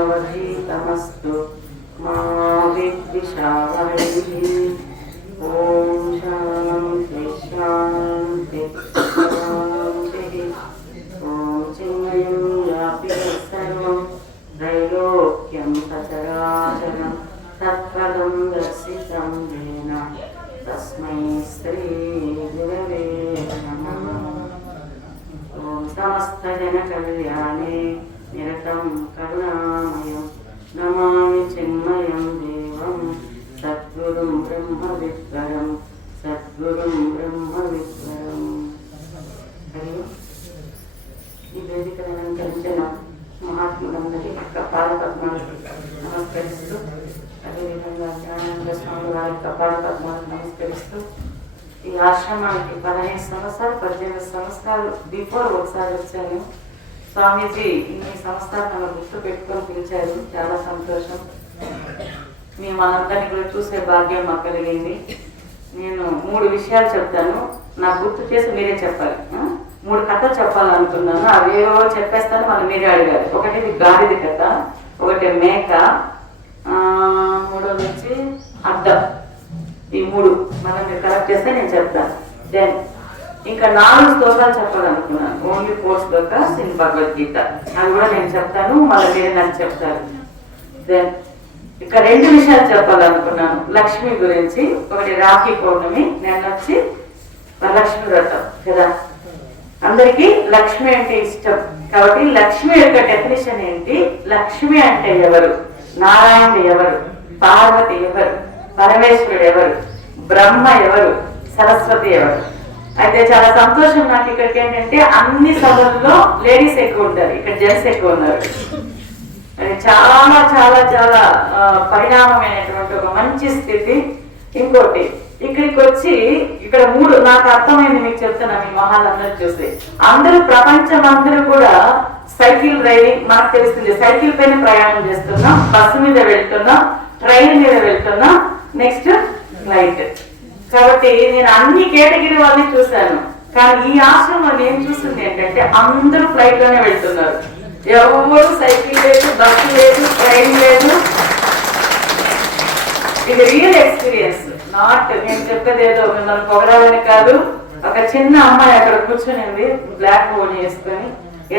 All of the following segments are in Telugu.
तेजस्विनावधीतमस्तु मा विद्विषावहैः। ॐ शान्ति शान्ति शान्तिः। ॐ चिन्मयं व्यापि सर्वं त्रैलोक्यं सचराचरं तत्पदं दर्शितं येन तस्मै श्रीगुरवे नमः। ॐ समस्तजनकल्याणे निरतं करुणामयं नमामि चिन्मयं देवं सद्गुरुं ब्रह्मविद्वरं सद्गुरुं ब्रह्मविद्वरम्। ఈ వేదికను అలంకరించిన మహాత్ములందరి యొక్క పాదపద్మాలకు నమస్కరిస్తూ, అదేవిధంగా జ్ఞానానంద స్వామి వారి యొక్క పాదపద్మాలకు నమస్కరిస్తూ, ఈ ఆశ్రమానికి 15 సంవత్సరాలు 18 సంవత్సరాలు బిఫోర్ ఒకసారి వచ్చాను. స్వామీజీ ఇన్ని సంవత్సరాలు నన్ను గుర్తు పెట్టుకొని పిలిచారు. చాలా సంతోషం. మీ మనందరినీ కూడా చూసే భాగ్యం మాకు కలిగింది. నేను 3 విషయాలు చెప్తాను, నాకు గుర్తు చేసి మీరే చెప్పాలి. 3 కథలు చెప్పాలనుకున్నాను, అవేవో చెప్పేస్తాను, మళ్ళీ మీరే అడిగారు. ఒకటి గాడిద కథ, ఒకటి మేక, మూడోది వచ్చి అద్దం. ఈ 3 మనం మీరు కరెక్ట్ చేస్తే నేను చెప్తాను. దెన్ ఇంకా 4 శ్లోకాలు చెప్పాలనుకున్నాను, ఓన్లీ 4 శ్లోకాస్ ఇన్ భగవద్గీత. అది కూడా నేను చెప్తాను, మళ్ళీ మీరే నాకు చెప్తారు. దెన్ ఇక 2 విషయాలు చెప్పాలనుకున్నాను లక్ష్మి గురించి. ఒకటి రాఖీ పౌర్ణమి, నేను వచ్చి వరలక్ష్మి వ్రతం కదా. అందరికీ లక్ష్మి అంటే ఇష్టం కాబట్టి లక్ష్మి యొక్క డెఫినేషన్ ఏంటి, లక్ష్మి అంటే ఎవరు, నారాయణుడు ఎవరు, పార్వతి ఎవరు, పరమేశ్వరుడు ఎవరు, బ్రహ్మ ఎవరు, సరస్వతి ఎవరు. అయితే చాలా సంతోషం నాకు ఇక్కడికి ఏంటంటే అన్ని సభల్లో లేడీస్ ఎక్కువ ఉంటారు, ఇక్కడ జెంట్స్ ఎక్కువ ఉన్నారు. అది చాలా చాలా చాలా పరిణామమైనటువంటి ఒక మంచి స్థితి. ఇంకోటి ఇక్కడికి వచ్చి ఇక్కడ 3 నాకు అర్థమైంది, మీకు చెప్తున్నా. మీ మొహాలందరూ చూసి అందరూ ప్రపంచం అందరూ కూడా సైకిల్ డ్రైవింగ్ మనకు తెలుస్తుంది, సైకిల్ పైన ప్రయాణం చేస్తున్నాం, బస్సు మీద వెళ్తున్నాం, ట్రైన్ మీద వెళ్తున్నాం, నెక్స్ట్ ఫ్లైట్. కాబట్టి నేను అన్ని కేటగిరీ వాళ్ళని చూశాను. కానీ ఈ ఆశ్రమం నేను చూసింది ఏంటంటే అందరూ ఫ్లైట్ లోనే వెళ్తున్నారు. ఎవరు సైకిల్ లేదు, బస్సు లేదు, ట్రైన్ లేదు. ఇది రియల్ ఎక్స్పీరియన్స్, నాట్ నేను చెప్పేది ఏదో మిమ్మల్ని పొగడాలని కాదు. ఒక చిన్న అమ్మాయి అక్కడ కూర్చునింది బ్లాక్ ఓన్ చేసుకొని,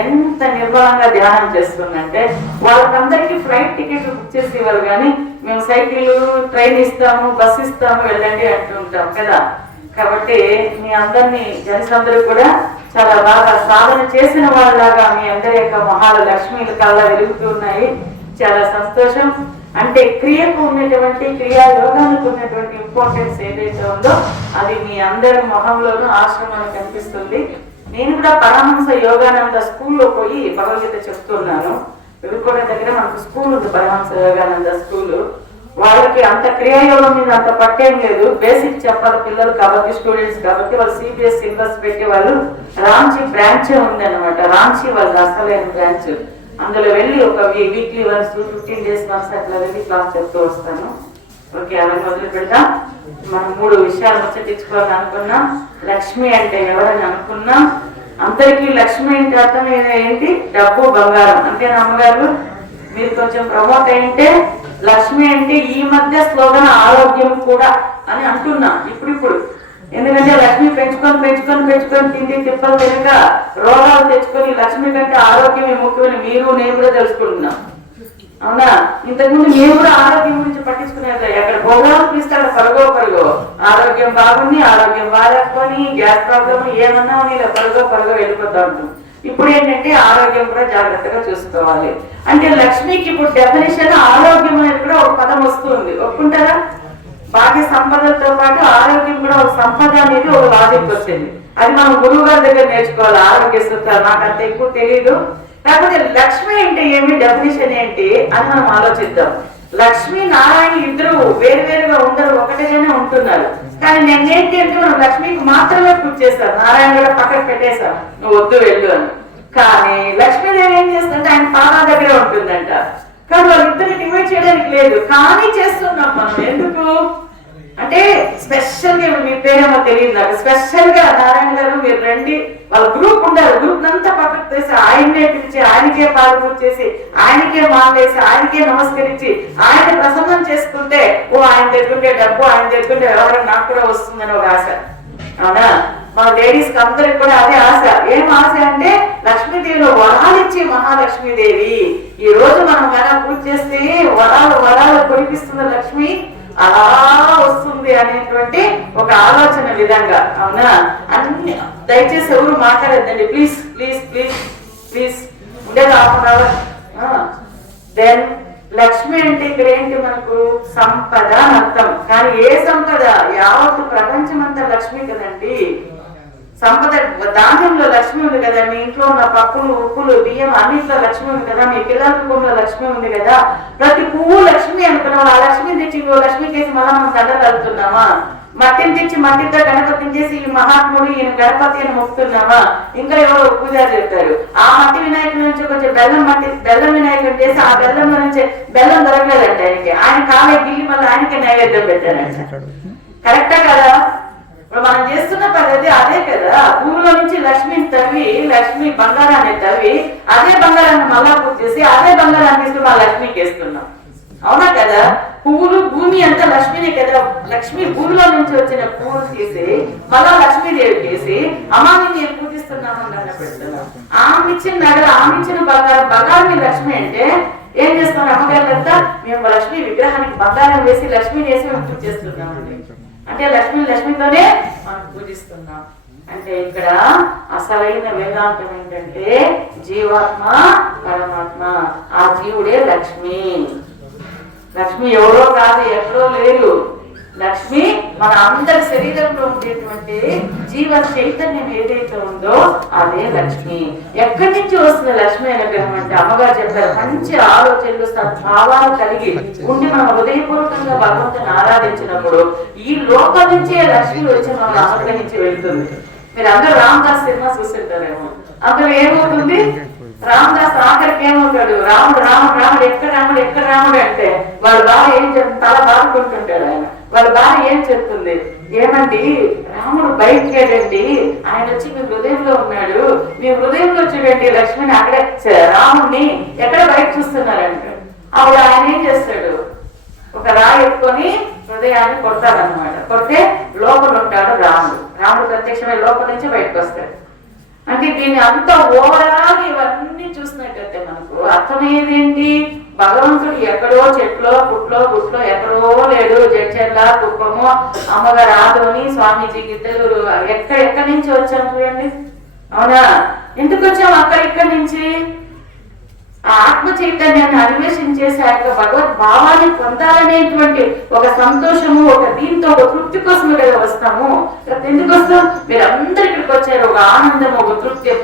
ఎంత నిర్మలంగా ధ్యానం చేస్తుందంటే వాళ్ళకందరికీ ఫ్లైట్ టికెట్ బుక్ చేసి ఇవ్వరు, కానీ మేము సైకిల్ ట్రైన్ ఇస్తాము, బస్ ఇస్తాము, వెళ్ళండి అంటుంటాం కదా. కాబట్టి మీ అందరినీ జెంట్స్ అందరూ కూడా చాలా బాగా సాధన చేసిన వాళ్ళలాగా మీ అందరి యొక్క మహాల లక్ష్మీలు కళ్ళ వెలుగుతున్నాయి. చాలా సంతోషం. అంటే క్రియకు ఉన్నటువంటి క్రియాయోగానికి ఉన్నటువంటి ఇంపార్టెన్స్ ఏదైతే ఉందో అది మీ అందరి మొహంలోనూ ఆశ్రమానికి కనిపిస్తుంది. నేను కూడా పరమహంస యోగానంద స్కూల్లో పోయి భగవద్గీత చెప్తున్నాను. విరుకోట దగ్గర మనకు స్కూల్ ఉంది, పరమహంస యోగానంద స్కూల్. వాళ్ళకి అంత క్రియాయోగం మీద అంత పట్టేం లేదు, బేసిక్ చెప్పాలి పిల్లలు కాబట్టి, స్టూడెంట్స్ కాబట్టి. వాళ్ళు సిబిఎస్ సిలబస్ పెట్టి వాళ్ళు రాంచీ బ్రాంచే ఉంది అనమాట. రాంచీ వాళ్ళు అసలైన బ్రాంచ్. అందులో వెళ్ళి ఒక వీక్లీ వన్స్ 15 days వన్స్ అట్లా వెళ్ళి క్లాస్ చెప్తూ వస్తాను. ఓకే, అలా మొదలు పెడతాం. మనం 3 విషయాలు ముచ్చటించుకోవాలని అనుకున్నాం. లక్ష్మి అంటే ఎవరని అనుకున్నాం. అందరికీ లక్ష్మి అంటే అర్థం ఏంటి, డబ్బు బంగారం. అంతేనా అమ్మగారు? మీరు కొంచెం ప్రమోట్ అయింటే లక్ష్మి అంటే ఈ మధ్య స్లోగన్ ఆరోగ్యం కూడా అని అంటున్నాం ఇప్పుడు. ఎందుకంటే లక్ష్మి పెంచుకొని పెంచుకొని పెంచుకొని తిండి తిప్పలు తినక రోగాలు తెచ్చుకొని లక్ష్మి కంటే ఆరోగ్యమే ముఖ్యమని మీరు నేను కూడా తెలుసుకుంటున్నాం. అవునా? ఇంతకుముందు మేము కూడా ఆరోగ్యం గురించి పట్టించుకునేది. ఎక్కడ భోగాలు తీస్తే అక్కడ పరుగో ఆరోగ్యం బాగుంది, ఆరోగ్యం బాగాలేకపోని, గ్యాస్ ప్రాబ్లం ఏమన్నా ఇలా పరుగో వెళ్ళిపోతా ఉంటుంది. ఇప్పుడు ఏంటంటే ఆరోగ్యం కూడా జాగ్రత్తగా చూసుకోవాలి. అంటే లక్ష్మికి ఇప్పుడు డెఫినేషన్ ఆరోగ్యం అనేది కూడా ఒక పదం వస్తుంది, ఒప్పుకుంటారా? భాగ్య సంపదలతో పాటు ఆరోగ్యం కూడా ఒక సంపద అనేది ఒక లాజిక్ వచ్చింది. అది మనం గురువు గారి దగ్గర నేర్చుకోవాలి. ఆరోగ్య సూత్రాలు నాకు అంత ఎక్కువ తెలియదు. కాకపోతే లక్ష్మి అంటే ఏమి, డెఫినేషన్ ఏంటి అని మనం ఆలోచిద్దాం. లక్ష్మి నారాయణ ఇద్దరు వేరువేరుగా ఉండరు, ఒకటిగానే ఉంటున్నారు. కానీ నేనేంటి అంటే మనం లక్ష్మికి మాత్రమే పూజ చేస్తాం, నారాయణ కూడా పక్కన పెట్టేశాం, నువ్వు వద్దు వెళ్ళు అని. కానీ లక్ష్మీదేవి ఏం చేస్తుందంటే ఆయన పాదాల దగ్గరే ఉంటుందంట. కానీ వాళ్ళిద్దరిని డివైడ్ చేయడానికి లేదు, కానీ చేస్తున్నాం మనం. ఎందుకు అంటే స్పెషల్ గా, మీ పేరేమో తెలియదు నాకు, స్పెషల్ గా నారాయణ గారు మీరు రండి, వాళ్ళ గ్రూప్ ఉండాలి, గ్రూప్ అంతా పక్కకు తీసి ఆయన్నే పిలిచి ఆయనకే పాల్గొని చేసి ఆయనకే మాలేసి ఆయనకే నమస్కరించి ఆయన ప్రసన్నం చేసుకుంటే ఓ ఆయన దగ్గరుంటే డబ్బు, ఆయన దగ్గరుంటే ఎవరైనా నాకు కూడా వస్తుందని ఒక ఆశ. అవునా, మన లేడీస్ కి అందరికి కూడా అదే ఆశ. ఏం ఆశ అంటే లక్ష్మీదేవిలో వరాలిచ్చి మహాలక్ష్మీదేవి. ఈ రోజు మనం ఎలా పూజ చేస్తే వరాలు వరాలు కురిపిస్తున్న లక్ష్మి అలా వస్తుంది అనేటువంటి ఒక ఆలోచన విధంగా. అవునా, అన్ని దయచేసి ఎవరు మాట్లాడద్దండి ప్లీజ్ ప్లీజ్ ప్లీజ్ ప్లీజ్. ఉండేది half an hour. Then Lakshmi అంటే ఇక్కడ ఏంటి, మనకు సంపద అర్థం. కానీ ఏ సంపద, యావత్తు ప్రపంచం అంతా లక్ష్మి కదండి. సంపద ధాన్యంలో లక్ష్మి ఉంది కదా, మీ ఇంట్లో ఉన్న పప్పులు ఉప్పులు బియ్యం అన్నింటిలో లక్ష్మి ఉంది కదా, మీ పిల్లల రూపంలో లక్ష్మి ఉంది కదా. ప్రతి పువ్వు లక్ష్మి అనుకున్నాం, ఆ లక్ష్మిని తెచ్చి ఇంకో లక్ష్మి కేసి మళ్ళా మనం దండలు కలుపుతున్నామా? మట్టిని తెచ్చి మట్టితో గణపతిని చేసి ఈ మహాత్ముడు ఈయన గణపతి అని మొక్కుతున్నామా? ఇంకా ఎవరో పూజారు చెప్తారు, ఆ మట్టి వినాయకుడి నుంచి కొంచెం బెల్లం వినాయకుడు చేసి ఆ బెల్లంలో నుంచి బెల్లం దొరకలేదంట ఆయనకి, ఆయన కాలే గిల్లి మళ్ళీ ఆయనకే నైవేద్యం పెట్టారంట. కరెక్టా కదా? ఇప్పుడు మనం చేస్తున్న పద్ధతి అదే కదా. భూమిలో నుంచి లక్ష్మిని తవ్వి, లక్ష్మి బంగారాన్ని తవ్వి అదే బంగారాన్ని మళ్ళా పూజ చేసి అదే బంగారాన్ని తీసుకుని మా లక్ష్మికి వేస్తున్నాం. అవునా కదా? పువ్వులు భూమి అంతా లక్ష్మినే కదా. లక్ష్మి భూమిలో నుంచి వచ్చిన పువ్వులు తీసి మళ్ళా లక్ష్మీదేవికి వేసి అమ్మాని నేను పూజిస్తున్నామని నన్ను పెడుతున్నాం. ఆమె ఇచ్చిన నగర, ఆమె ఇచ్చిన బంగారం, బంగారం లక్ష్మి అంటే ఏం చేస్తాం? అమ్మగారులంతా మేము లక్ష్మి విగ్రహానికి బంగారం వేసి లక్ష్మిని వేసి మేము పూజ చేస్తున్నామండి. అంటే లక్ష్మితోనే మనం పూజిస్తున్నాం. అంటే ఇక్కడ అసలైన వేదాంతం ఏంటంటే జీవాత్మ పరమాత్మ, ఆ జీవుడే లక్ష్మి. లక్ష్మి ఎవరో కాదు, ఎక్కడో లేరు. లక్ష్మి మన అందరి శరీరంలో ఉండేటువంటి జీవ చైతన్యం ఏదైతే ఉందో అదే లక్ష్మి. ఎక్కడి నుంచి వస్తుంది లక్ష్మి అనుగ్రహం? అమ్మగారు చెప్పారు, మంచి ఆలోచనలు సద్భావాలు కలిగి ఉండి మనం హృదయపూర్వకంగా భగవంతుని ఆరాధించినప్పుడు ఈ లోకం నుంచే లక్ష్మి వచ్చి మనం అనుగ్రహించి వెళ్తుంది. మీరు అందరూ రామదాస్ సినిమా చూస్తుంటారేమో, అందులో ఏమవుతుంది? రామదాస్ ఆఖరికి ఏమవుతాడు? రాముడు రాముడు రాముడు ఎక్కడ రాముడు ఎక్కడ రాముడు అంటే వాళ్ళ భార్య ఏం చెప్తుంది? తల బాదుకుంటుంటాడు ఆయన. వాళ్ళ భార్య ఏం చెప్తుంది? ఏమండి రాముడు బయటికి వెళ్ళండి, ఆయన వచ్చి మీ హృదయంలో ఉన్నాడు, మీ హృదయంలో చూడండి లక్ష్మిని, అక్కడే రాముడిని ఎక్కడ బయట చూస్తున్నారంట. అప్పుడు ఆయన ఏం చేస్తాడు? ఒక రాయి ఎత్తుకొని హృదయాన్ని కొడతాడనమాట. కొడితే లోపల ఉంటాడు రాముడు. రాముడు ప్రత్యక్షమైన లోపల నుంచి బయటకు వస్తాడు. అంటే దీన్ని అంతా ఓవరాల్ ఇవన్నీ చూసినట్టయితే మనకు అర్థమయ్యేది ఏంటి? భగవంతుడు ఎక్కడో చెట్లో పుట్లో గుట్లో ఎక్కడో లేడు. జడ్చెర్ల కుప్పము అమ్మగారు ఆదోని స్వామీజీ గిద్దలూరు ఎక్కడి నుంచి వచ్చాం చూడండి. అవునా, ఎందుకు వచ్చాం? ఇక్కడి నుంచి ఆ ఆత్మ చైతన్యాన్ని అన్వేషించేశాక భగవద్ భావాన్ని పొందాలనేటువంటి ఒక సంతోషము, ఒక దీంతో ఒక తృప్తి కోసమే కదా వస్తాము. ఎందుకు వస్తాం? మీరు అందరు ఇక్కడికి వచ్చారు, ఒక ఆనందం, ఒక తృప్తి.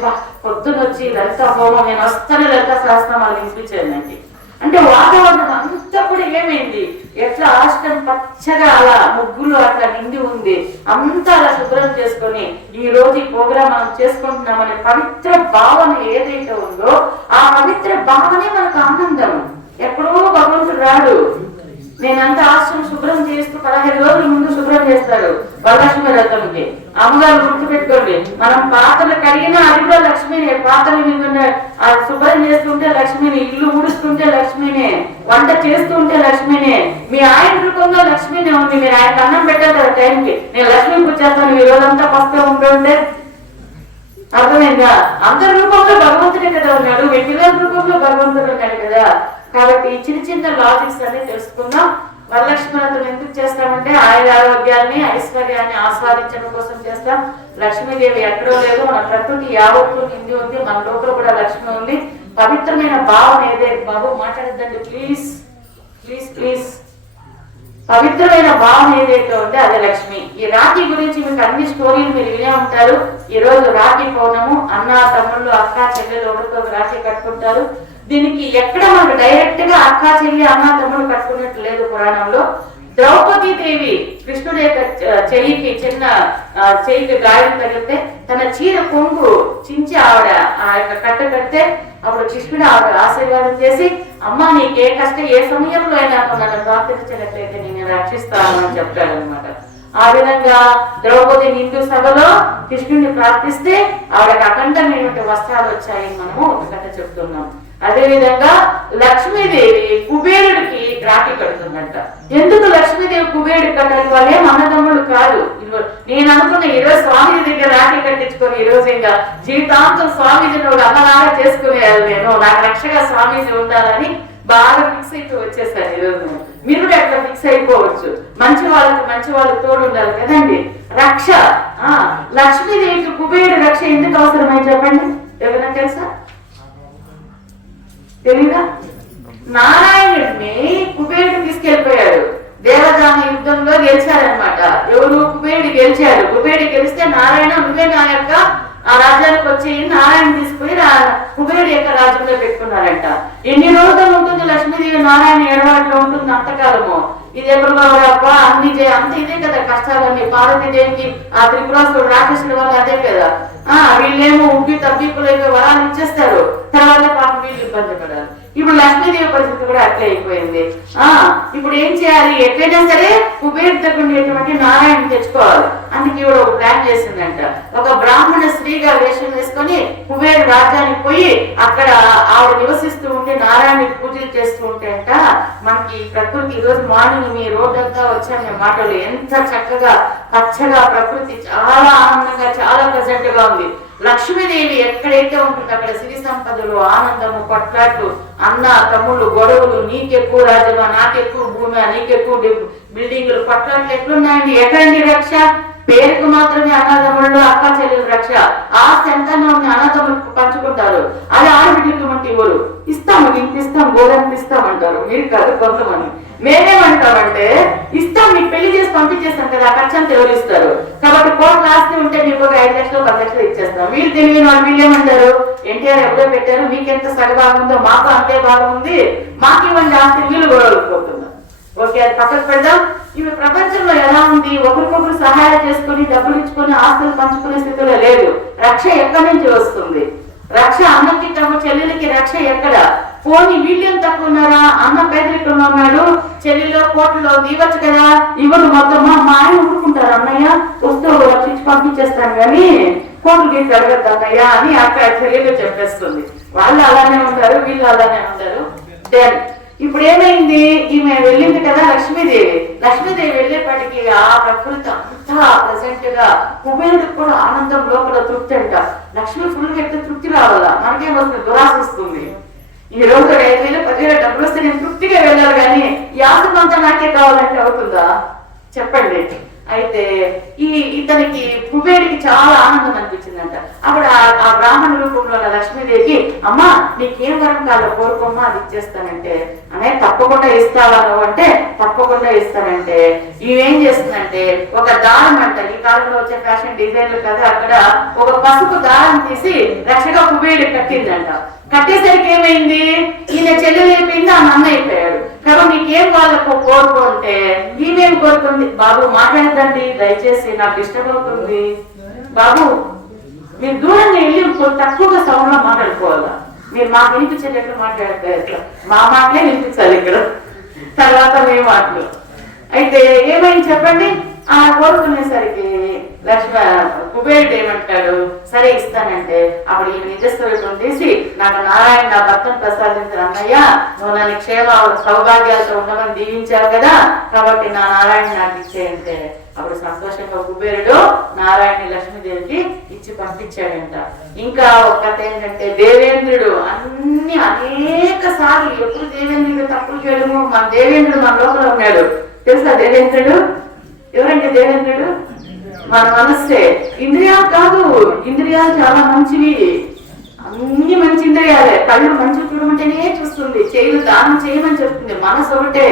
పొద్దున వచ్చి లలిత హోమం, నేను వస్తాను లలిత సహస్రనామాలు వినిపించానండి. అంటే వాతావరణం అంతా కూడా ఏమైంది? ఎట్లా ఆష్టం పచ్చగా అలా ముగ్గులు అట్లా నిండి ఉంది, అంతా అలా శుభ్రం చేసుకొని ఈ రోజు ఈ ప్రోగ్రాం మనం చేసుకుంటున్నామనే పవిత్ర భావన ఏదైతే ఉందో ఆ పవిత్ర భావనే మనకు ఆనందం. ఎక్కడో భగవంతుడు రాడు. నేనంతా ఆశ్రమం శుభ్రం చేస్తూ 15 రోజుల ముందు శుభ్రం చేస్తాడు వరలక్ష్మి రథంకి. అమ్మగారు గుర్తుపెట్టుకోండి, మనం పాత్రలు కడిగినా అది కూడా లక్ష్మినే. పాత్రల మీద శుభ్రం చేస్తుంటే లక్ష్మిని, ఇల్లు ఊడుస్తుంటే లక్ష్మినే, వంట చేస్తూ ఉంటే లక్ష్మినే, మీ ఆయన రూపంలో లక్ష్మినే ఉంది. మీరు ఆయన అన్నం పెట్టారు కదా టైంకి, నేను లక్ష్మి పూజ చేస్తాను ఈ రోజంతా పస్తూ ఉంటుంటే. అర్థమైందా? అందరి రూపంలో భగవంతుడే కదా ఉన్నాడు, మీ పిల్లల రూపంలో భగవంతుడు ఉన్నాడు కదా. కాబట్టి ఈ చిన్న చిన్న లాజిక్స్ అన్ని తెలుసుకుందాం. వరలక్ష్మి వ్రతం ఎందుకు చేస్తామంటే ఆరోగ్యాన్ని ఐశ్వర్యాన్ని ఆస్వాదించడం కోసం చేస్తాం. లక్ష్మీదేవి ఎక్కడో లేదు, మన ప్రకృతి యావత్తు నిండి ఉంది, మన లోపల కూడా లక్ష్మి ఉంది. పవిత్రమైన భావన ఏదైతే, బాబు మాట్లాడద్దండి ప్లీజ్ ప్లీజ్ ప్లీజ్. పవిత్రమైన భావన ఏదైతే ఉందో అదే లక్ష్మి. ఈ రాఖీ గురించి మీకు అన్ని స్టోరీలు మీరు వినే ఉంటారు. ఈ రోజు రాఖీ పౌర్ణము, అన్న తమ్ముళ్ళు అక్క చెల్లెలు ఒకరితో రాఖీ కట్టుకుంటారు. దీనికి ఎక్కడ మనకు డైరెక్ట్ గా అక్క చెల్లి అన్న తమ్ముడు కట్టుకున్నట్టు లేదు పురాణంలో. ద్రౌపది దేవి కృష్ణుడి యొక్క చెయ్యికి చెయ్యికి గాయం తగిలితే తన చీర కొంగు చించి ఆవిడ ఆ యొక్క కట్ట కడితే అప్పుడు కృష్ణుడు ఆవిడ ఆశీర్వాదం చేసి, అమ్మ నీకు ఏ కష్టం ఏ సమయంలో అయినా నన్ను ప్రార్థించినట్లయితే నేను రక్షిస్తాను అని చెప్తాడు అనమాట. ఆ విధంగా ద్రౌపది నిండు సభలో కృష్ణుడిని ప్రార్థిస్తే ఆవిడకి అఖండమైనటువంటి వస్త్రాలు వచ్చాయని మనము ఒక కథ చెప్తున్నాం. అదే విధంగా లక్ష్మీదేవి కుబేరుడికి రాఖీ కడుతుందంట. ఎందుకు లక్ష్మీదేవి కుబేరుడికి కట్టాలి? వాళ్ళే అన్నదమ్ములు కాదు. నేను అనుకున్న ఈరోజు స్వామి దగ్గర రాఖీ కట్టించుకొని ఈరోజు ఇంకా జీవితాంతం స్వామీజీని ఒక అమ్మలాగా చేసుకునేయాలి. నేను నాకు రక్షగా స్వామీజీ ఉండాలని బాగా ఫిక్స్ అయిపోయి వచ్చేసాను ఈరోజు. మీరు కూడా అట్లా ఫిక్స్ అయిపోవచ్చు. మంచి వాళ్ళు తోడు ఉండాలి కదండి. రక్ష లక్ష్మీదేవికి కుబేరుడి రక్ష ఎందుకు అవసరమని చెప్పండి, ఎవరైనా తెలుసా? తెలీదా? నారాయణుడిని కుబేరుడు తీసుకెళ్లిపోయాడు. దేవదాన యుద్ధంలో గెలిచారనమాట. ఎవరు? కుబేరుడు గెలిచాడు. కుబేరుడు గెలిస్తే నారాయణ నువ్వే నా యొక్క ఆ రాజ్యానికి వచ్చి నారాయణ తీసుకుని కుబేరుడు యొక్క రాజ్యంలో పెట్టుకున్నారంట. ఎన్ని రోజులు ఉంటుంది లక్ష్మీదేవి నారాయణ ఎడవాట్లో ఉంటుంది అంతకాలము. ఇది ఎప్పుడు అబ్బా అంత ఇదే కదా కష్టాలన్నీ. పార్వతీదేవికి ఆ త్రిపురాసుడు రాక్షసుల వల్ల అదే కదా. వీళ్ళేమో ఉబ్బి తబ్బిప్పులైతే వరాలు ఇచ్చేస్తారు, తర్వాత పాపం వీళ్ళు ఇబ్బంది పడాలి. ఇప్పుడు లక్ష్మీదేవి పరిస్థితి కూడా అట్లే అయిపోయింది. ఇప్పుడు ఏం చేయాలి? ఎట్లయినా సరే కుబేరు దగ్గర ఉండేటువంటి నారాయణ తెచ్చుకోవాలి. అందుకే ఇవిడ ఒక ప్లాన్ చేసిందంట. ఒక బ్రాహ్మణ స్త్రీగా వేషం వేసుకొని కుబేరు రాజ్యానికి పోయి అక్కడ ఆవిడ నివసిస్తూ ఉండి నారాయణ పూజలు చేస్తూ ఉంటేంట మనకి ప్రకృతి ఈ రోజు మార్నింగ్ మీ రోడ్ అంతా వచ్చాను మాటలు ఎంత చక్కగా పచ్చగా ప్రకృతి చాలా ఆనందంగా చాలా ప్రెసెంట్ గా ఉంది. లక్ష్మీదేవి ఎక్కడైతే ఉంటుందో అక్కడ సిరి సంపదలు, ఆనందము, కొట్లాట్లు, అన్న తమ్ముళ్ళు గొడవలు, నీకెక్కువ రాజ్యమా నాకెక్కువ భూమి, నీకెక్కువ బిల్డింగులు, కొట్లాట్లు ఎట్లున్నాయండి? ఎక్కడండి రక్ష? పేరుకు మాత్రమే అన్నదమ్ముళ్ళు అక్క చెల్లెలు రక్ష. ఆస్తి ఎంత అన్నదమ్ములకు పంచుకుంటారు. అది ఆడబిడ్డలకు మంటి ఇవ్వరు. ఇస్తాము ఇంత ఇస్తాం గోరంత ఇస్తామంటారు. మీరు కాదు కొంతమంది. మేమేమంటామంటే ఇస్తాం మీకు పెళ్లి చేసి పంపించేస్తాం కదా, ఆ ఖర్చంతా ఎవరు ఇస్తారు? కాబట్టి కోట్ల ఆస్తి ఉంటే మీకు ఒక 5 లక్షలు 10 లక్షలు ఇచ్చేస్తాం. వీళ్ళు తెలియని వాళ్ళు వీళ్ళు ఏమంటారు? ఎన్టీఆర్ ఎవరో పెట్టారు, మీకెంత సగభాగం మాకు అంతే భాగం ఉంది, మాకు ఇవ్వండి ఆస్తి. వీళ్ళు గొడవలుకుపోతున్నారు. ఓకే, అది పక్కకు పెడదాం. ఇవి ప్రపంచంలో ఎలా ఉంది? ఒకరికొకరు సహాయం చేసుకుని డబ్బులు ఇచ్చుకొని ఆస్తులు పంచుకునే స్థితిలో లేదు. రక్ష ఎక్కడి నుంచి వస్తుంది? రక్ష అన్నకి తమ చెల్లెలకి రక్ష ఎక్కడ? పోనీ వీళ్ళేం తక్కువ ఉన్నారా? అన్న పేదరికంలో ఉన్నాడు, చెల్లెలో కోట్లలో ఇవ్వచ్చు కదా. ఇవ్వను మొత్తం మా ఆయన ఊరుకుంటారు. అన్నయ్య వస్తూ రక్షించి పంపించేస్తాను కానీ కోట్లు గీసి అడగద్దు అన్నయ్య అని అక్కడ చెల్లెలు చెప్పేస్తుంది. వాళ్ళు అలానే ఉంటారు, వీళ్ళు అలానే ఉంటారు. దెన్ ఇప్పుడు ఏమైంది? ఈమె వెళ్ళింది కదా లక్ష్మీదేవి. లక్ష్మీదేవి వెళ్ళేపాటికి ఆ ప్రకృతి అంతా ప్రెసెంట్ గా కుబేరుడికి కూడా ఆనందం, లోపల తృప్తి అంట. లక్ష్మీ ఫుల్ ఎట్లా తృప్తి రావాలా? మనకేమొస్తుంది? దురాశ వస్తుంది. ఈ రోజు 5,000 10,000 డబ్బులు వస్తే నేను తృప్తిగా వెళ్ళాలి కానీ ఈ ఆస్తి అంతా నాకే కావాలంటే అవుతుందా? చెప్పండి. అయితే ఇతనికి కుబేరుడికి చాలా ఆనందం అనిపించిందంట. అప్పుడు ఆ బ్రాహ్మణ రూపంలో ఉన్న లక్ష్మీదేవికి, అమ్మా నీకేం వరం కాదు కోరుకోమ్మా అది ఇచ్చేస్తానంటే, అనే తప్పకుండా ఇస్తావా నువ్వు అంటే తప్పకుండా ఇస్తానంటే ఇవేం చేస్తుందంటే ఒక దారం అంట. ఈ కాలంలో వచ్చే ఫ్యాషన్ డిజైన్లు కదా, అక్కడ ఒక పసుపు దారం తీసి రక్షగా కుబేరుడికి కట్టిందంట. కట్టేసరికి ఏమైంది? ఈయన చెల్లెలు అయిపోయింది, ఆ నన్న అయిపోయాడు. కాబట్టి నీకేం వాళ్ళకు కోరుకుంటే ఈమెం కోరుకుంది? బాబు మాట్లాడదండి దయచేసి, నాకు డిస్టర్బ్ అవుతుంది బాబు, మీరు దూరంగా వెళ్ళి తక్కువగా సౌండ్ లో మాట్లాడుకోవాలా. మీరు మాకు వినిపించేటట్లు మాట్లాడతారు, మా మాటలే వినిపించాలి ఇక్కడ, తర్వాత మీ మాటలు. అయితే ఏమైంది చెప్పండి? ఆ కోరుకునేసరికి కుబేరుడు ఏమంటాడు? సరే ఇస్తానంటే అప్పుడు ఈ నిజస్వరూపం తీసి, నాకు నారాయణ నా భర్తను ప్రసాదించిన అన్నయ్య, నువ్వు నన్ను క్షేమ సౌభాగ్యాలతో ఉండమని దీవించావు కదా, కాబట్టి నా నారాయణ నాకు ఇచ్చేయంటే అప్పుడు సంతోషంగా కుబేరుడు నారాయణ లక్ష్మీదేవికి ఇచ్చి పంపించాడంట. ఇంకా ఒక కథ ఏంటంటే దేవేంద్రుడు అనేక సార్లు ఎప్పుడు దేవేంద్రుడు తప్పులు చేయడము, మన దేవేంద్రుడు మన లోపల ఉన్నాడు తెలుసా? దేవేంద్రుడు ఎవరంటే దేవేంద్రుడు మన మనస్సే. ఇంద్రియాలు కాదు, ఇంద్రియాలు చాలా మంచివి, అన్ని మంచి ఇంద్రియాలే. కళ్ళు మంచి చూడమంటేనే చూస్తుంది, చేయులు దానం చేయమని చెప్తుంది. మనసు ఒకటే,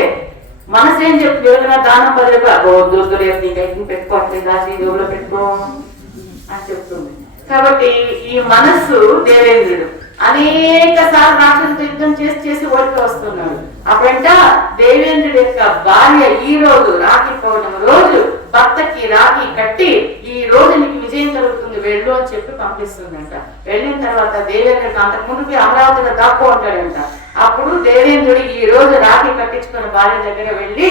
మనసు ఏం చెప్తుంది? ఎవరైనా దానం పదవి వద్దు రేపు నీకు పెట్టుకోవట్లేదు, దాచి జోబులో పెట్టుకో అని చెప్తుంది. కాబట్టి ఈ మనస్సు దేవేంద్రుడు అనేక సార్లు రాక్షసులతో యుద్ధం చేసి ఓడికి వస్తున్నాడు. అప్పుడంట దేవేంద్రుడి యొక్క భార్య ఈ రోజు రాఖీ పౌర్ణమి రోజు భర్తకి రాఖీ కట్టి ఈ రోజు నీకు విజయం కలుగుతుంది వెళ్ళు అని చెప్పి పంపిస్తుందంట. వెళ్ళిన తర్వాత దేవేంద్రుడికి అంతకు ముందుకి అమరావతిలో దాక్కో ఉంటాడంట. అప్పుడు దేవేంద్రుడు ఈ రోజు రాఖీ కట్టించుకున్న భార్య దగ్గర వెళ్ళి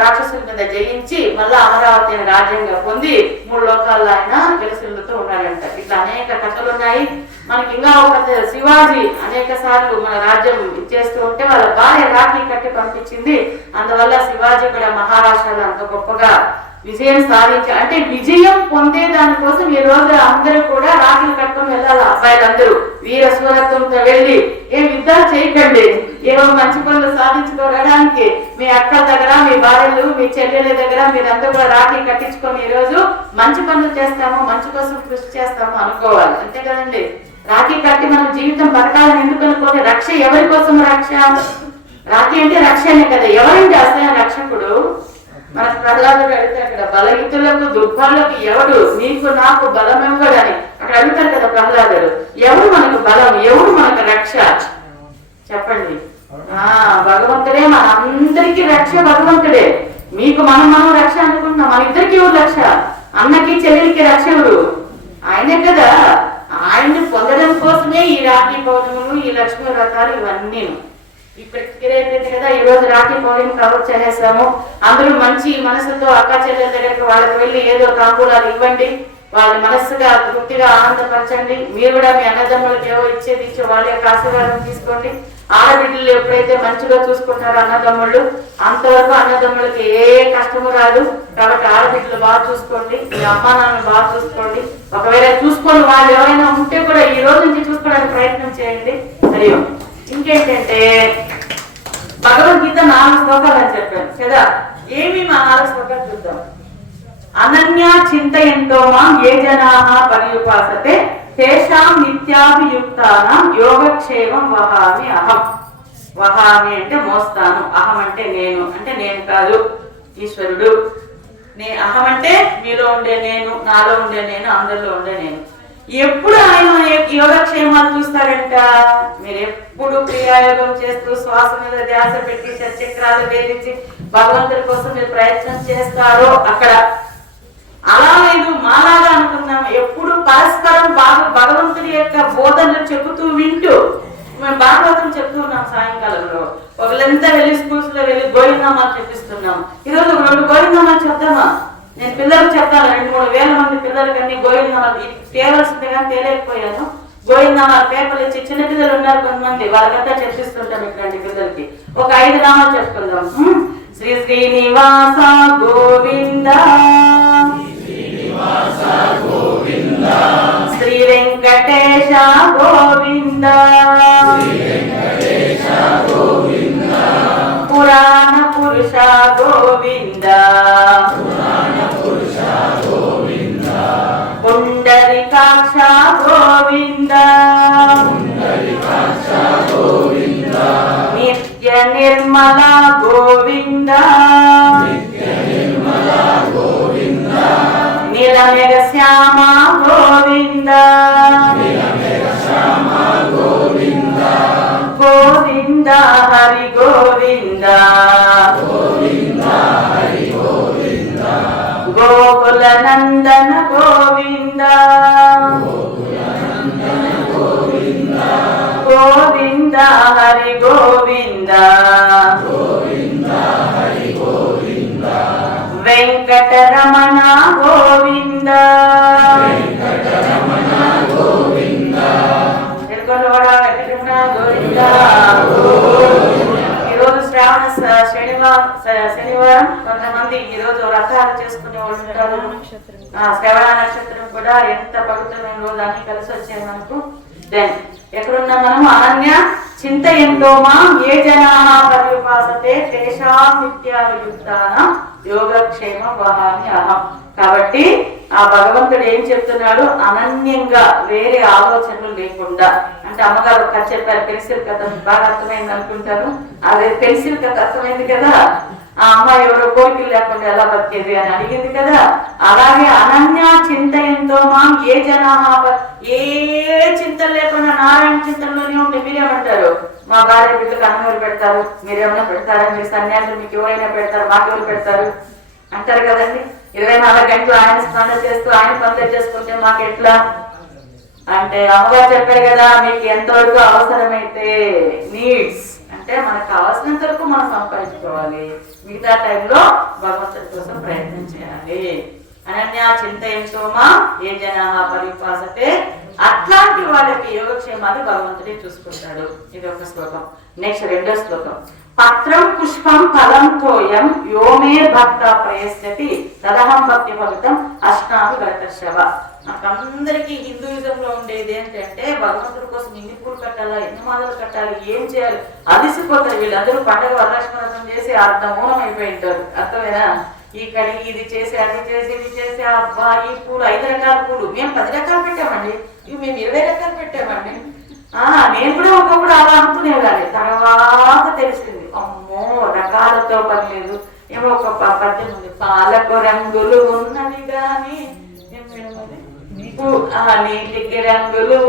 రాక్షసుల మీద జయించి మళ్ళా అమరావతి రాజ్యంగా పొంది 3 లోకాల్లో ఆయన వెలుసులతో ఉన్నాడంట. ఇట్లా అనేక కథలు ఉన్నాయి. మనకి ఇంకా ఒక శివాజీ అనేక సార్లు మన రాజ్యం ఇచ్చేస్తూ ఉంటే వాళ్ళ భార్య రాఖీ కట్టి పంపించింది. అందువల్ల శివాజీ కూడా మహారాష్ట్రలో అంత గొప్పగా విజయం సాధించి, అంటే విజయం పొందే దానికోసం ఈ రోజు అందరూ కూడా రాఖీలు కట్టుకొని వెళ్ళాలి. అబ్బాయిలందరూ వీర సూరత్వంతో వెళ్ళి ఏం యుద్ధాలు చేయకండి, ఏమో మంచి పనులు సాధించుకోవడానికి మీ అక్కల దగ్గర, మీ భార్యలు, మీ చెల్లెల దగ్గర మీరందరూ కూడా రాఖీ కట్టించుకొని ఈ రోజు మంచి పనులు చేస్తాము, మంచి కోసం కృషి చేస్తాము అనుకోవాలి. అంతే కదండి. రాఖీ కట్టి మనం జీవితం బతకాలని ఎందుకు అనుకోవాలి? రక్ష ఎవరి కోసం రక్ష? రాఖీ అంటే రక్షనే కదా. ఎవరంటే అసలు రక్షకుడు? మన ప్రహ్లాదుడు అడుగుతాడు కదా, బలహితులకు దుర్బలకు ఎవడు నీకు నాకు బలం ఇవ్వడని అక్కడ అడుగుతారు కదా ప్రహ్లాదుడు. ఎవరు మనకు బలం, ఎవరు మనకు రక్ష చెప్పండి? భగవంతుడే. మన అందరికీ రక్ష భగవంతుడే. మీకు మనం రక్ష అనుకుంటున్నాం. మన ఇద్దరికి ఎవరు రక్ష? అన్నకి చెల్లెలికి రక్ష ఎవరు? ఆయనే కదా. ఆయన్ని పొందడం కోసమే ఈ రాఖీ పౌర్ణములు, ఈ లక్ష్మీ వ్రతాలు ఇవన్నీ. ఇప్పటికైపోయింది కదా. ఈ రోజు రాఖీ పౌర్ణమి కవర్ చేసేసాము. అందరూ మంచి మనసుతో అక్క చెల్లెల దగ్గరికి వాళ్ళకి వెళ్ళి ఏదో తాంబూలాలు ఇవ్వండి, వాళ్ళ మనస్సుగా తృప్తిగా ఆనందపరచండి. మీరు కూడా మీ అన్నదమ్ములకి ఏవో ఇచ్చేది ఇచ్చి వాళ్ళ యొక్క ఆశీర్వాదం తీసుకోండి. ఆడబిడ్డలు ఎప్పుడైతే మంచిగా చూసుకుంటారో అన్నదమ్ముళ్ళు, అంతవరకు అన్నదమ్ములకి ఏ కష్టము రాదు. కాబట్టి ఆడబిడ్డలు బాగా చూసుకోండి, మీ అమ్మా నాన్నలు బాగా చూసుకోండి. ఒకవేళ చూసుకోండి వాళ్ళు ఎవరైనా ఉంటే కూడా ఈ రోజు నుంచి చూసుకోవడానికి ప్రయత్నం చేయండి. మరియు ఇంకేంటంటే భగవద్గీత 4 శ్లోకాలు అని చెప్పాను కదా. ఏమి మా 4 శ్లోకాలు చూద్దాం. అనన్య చింతయంతో మాం ఏ జనాః పర్యుపాసతే తేషాం నిత్యాభియుక్తానాం యోగక్షేమం వహామి అహం. వహామి అంటే మోస్తాను, అహం అంటే నేను, అంటే నేను కాదు ఈశ్వరుడు. అహం అంటే మీలో ఉండే నేను, నాలో ఉండే నేను, అందరిలో ఉండే నేను. ఎప్పుడు ఆయన యోగక్షేమాలు చూస్తాడంట? మీరు ఎప్పుడు క్రియాయోగం చేస్తూ శ్వాస మీద ధ్యాస పెట్టి చక్రాలు వేయించి భగవంతుడి కోసం మీరు ప్రయత్నం చేస్తారో అక్కడ. అలా లేదు మాలాగా అనుకున్నాం. ఎప్పుడు పరస్పరం భగవంతుడి యొక్క బోధనలు చెబుతూ వింటూ మేము భాగవతం చెప్తూ ఉన్నాం. సాయంకాలంలో ఒకళ్ళంతా వెళ్ళి స్కూల్స్ లో వెళ్ళి గోవిందనామాలు చెప్పిస్తున్నాం. ఈరోజు 2 గోవిందనామాలు చెప్తామా? నేను పిల్లలకు చెప్తాను. 2-3 వేల మంది పిల్లలకి అన్ని గోవిందనామాలు తేవలసిందే కానీ తేలేకపోయాను. గోవిందనామాలు పేపర్లు ఇచ్చి చిన్న పిల్లలు ఉన్నారు కొంతమంది, వాళ్ళకంతా చెప్పిస్తుంటాం. ఇట్లాంటి పిల్లలకి ఒక 5 నామాలు చెప్పుకుందాం. శ్రీ శ్రీనివాస గోవింద, శ్రీ వెంకటేశ గోవింద, పురాణ పురుష గోవింద, పుండరీకాక్ష గోవింద, నిత్య నిర్మల గోవింద, నీలమేఘ శ్యామ గోవింద, గోవింద హరి గోవింద, గోకుల నందన గోవింద, గోవింద హరి గోవింద, వెంకటరమణ గోవింద, ఎరుకొండవాడ వెంకటరమణ గోవింద. ఈరోజు శనివారం కొంతమంది ఈరోజు వ్రతాలు చేసుకునే వాళ్ళు ఉంటారు. శ్రవణ నక్షత్రం కూడా ఎంత పవిత్రమైన రోజు అన్ని కలిసి వచ్చాయి మనకు. దెన్ ఎక్కడున్నాం మనము? అనన్య చింతయంతో మాం ఏ జనాః పర్యుపాసతే తేషాం నిత్యాభియుక్తానాం యోగక్షేమం వహామి అహం. కాబట్టి ఆ భగవంతుడు ఏం చెప్తున్నాడు? అనన్యంగా వేరే ఆలోచనలు లేకుండా. అంటే అమ్మగారు కథ చెప్పారు, పెన్సిల్ కథ బాగా అర్థమైంది అనుకుంటాను. అదే పెన్సిల్ కథ అర్థమైంది కదా. ఆ అమ్మాయి ఎవరో కోరికలు లేకుండా ఎలా బతికేది అని అడిగింది కదా. అలాగే అనన్య చింతయంతో మాం ఏ జనా, ఏ చింతలు లేకుండా నారాయణ చింతనలోనే ఉంటే మీరేమంటారు? మా భార్య బిడ్డలకు అన్నమూలు పెడతారు, మీరేమైనా పెడతారా? మీరు సన్యాసులు మీకు ఎవరైనా పెడతారు, మాకెవరు పెడతారు అంటారు కదండి. 24 గంటలు ఆయన స్నానం చేస్తూ ఆయన పనులు చేసుకుంటే మాకు ఎట్లా అంటే, అమ్మగారు చెప్పారు కదా, మీకు ఎంతవరకు అవసరమైతే నీడ్స్ అంటే మనకు కావాల్సినంత వరకు మనం సంపాదించుకోవాలి, మిగతా టైంలో భగవంతుడి కోసం ప్రయత్నం చేయాలి. అనన్య చింతయంతో మా ఏ జనా పరిపాసతే, అట్లాంటి వాళ్ళకి యోగక్షేమాన్ని భగవంతుడే చూసుకుంటాడు. ఇది ఒక శ్లోకం. నెక్స్ట్ రెండో శ్లోకం. పత్రం పుష్పం ఫలం తోయం యోమే భక్త ప్రయశ్యతి తదహం భక్తి ఫలితం అష్టామి భరతర్షభ. మనకందరికీ హిందూయిజం లో ఉండేది ఏంటంటే, భగవంతుడి కోసం ఎన్ని పూలు కట్టాలా, ఎన్ని మాలలు కట్టాలి, ఏం చేయాలి, అదిసిపోతారు వీళ్ళందరూ. పండుగ వరలక్ష్మి వ్రతం చేసి అర్ధమూలం అయిపోయింటారు. అర్థమేనా? ఈ కడిగి ఇది చేసి అది చేసి ఇది చేసి, అబ్బా ఈ పూలు 5 రకాల పూలు, మేము 10 రకాలు పెట్టామండి, ఇవి మేము 20 రకాలు పెట్టామండి. నేను కూడా ఒకప్పుడు అలా అనుకునేదాన్ని. తర్వాత తెలిసింది, అమ్మో రకాలతో పని లేదు. ఏమో ఒక పద్యం ఉంది, పాలకు రంగులు ఉన్నవి గాని నీటికి రంగులు,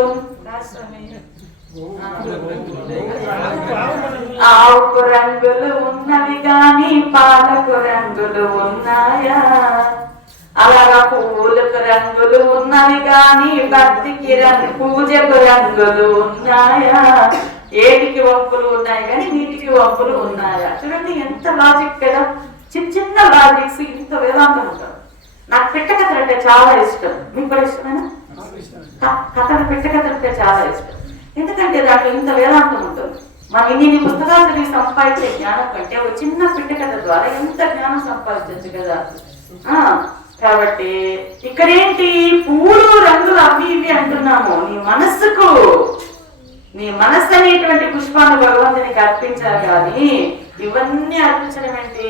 ఆవుకు రంగులు ఉన్నవి గాని పాలకు రంగులు ఉన్నాయా? అలాగా పువ్వులకు రంగులు ఉన్నవి గాని భక్తికి పూజకు రంగులు ఉన్నాయా? ఏటికి వంపులు ఉన్నాయి కానీ నీటికి వంపులు ఉన్నాయా? చూడండి ఎంత లాజిక్ కదా. చిన్న లాజిక్స్ ఇంత వేదాంతం ఉంటారు. నాకు పిట్టకథలు అంటే చాలా ఇష్టం. మీకు కూడా ఇష్టమేనా? కథలు పిట్టకథలు అంటే చాలా ఇష్టం. ఎందుకంటే దాంట్లో ఇంత వేదాంతం ఉంటుంది. మన ఇన్ని పుస్తకాలు చదివి సంపాదించే జ్ఞానం కంటే ఒక చిన్న పిట్టకథ ద్వారా ఎంత జ్ఞానం సంపాదించచ్చు కదా. కాబట్టి ఇక్కడేంటి, పూలు రంగులు అవి ఇవి అంటున్నాము. నీ మనస్సు అనేటువంటి పుష్పాన్ని భగవంతునికి అర్పించాలి. కానీ ఇవన్నీ అర్పించడం ఏంటి?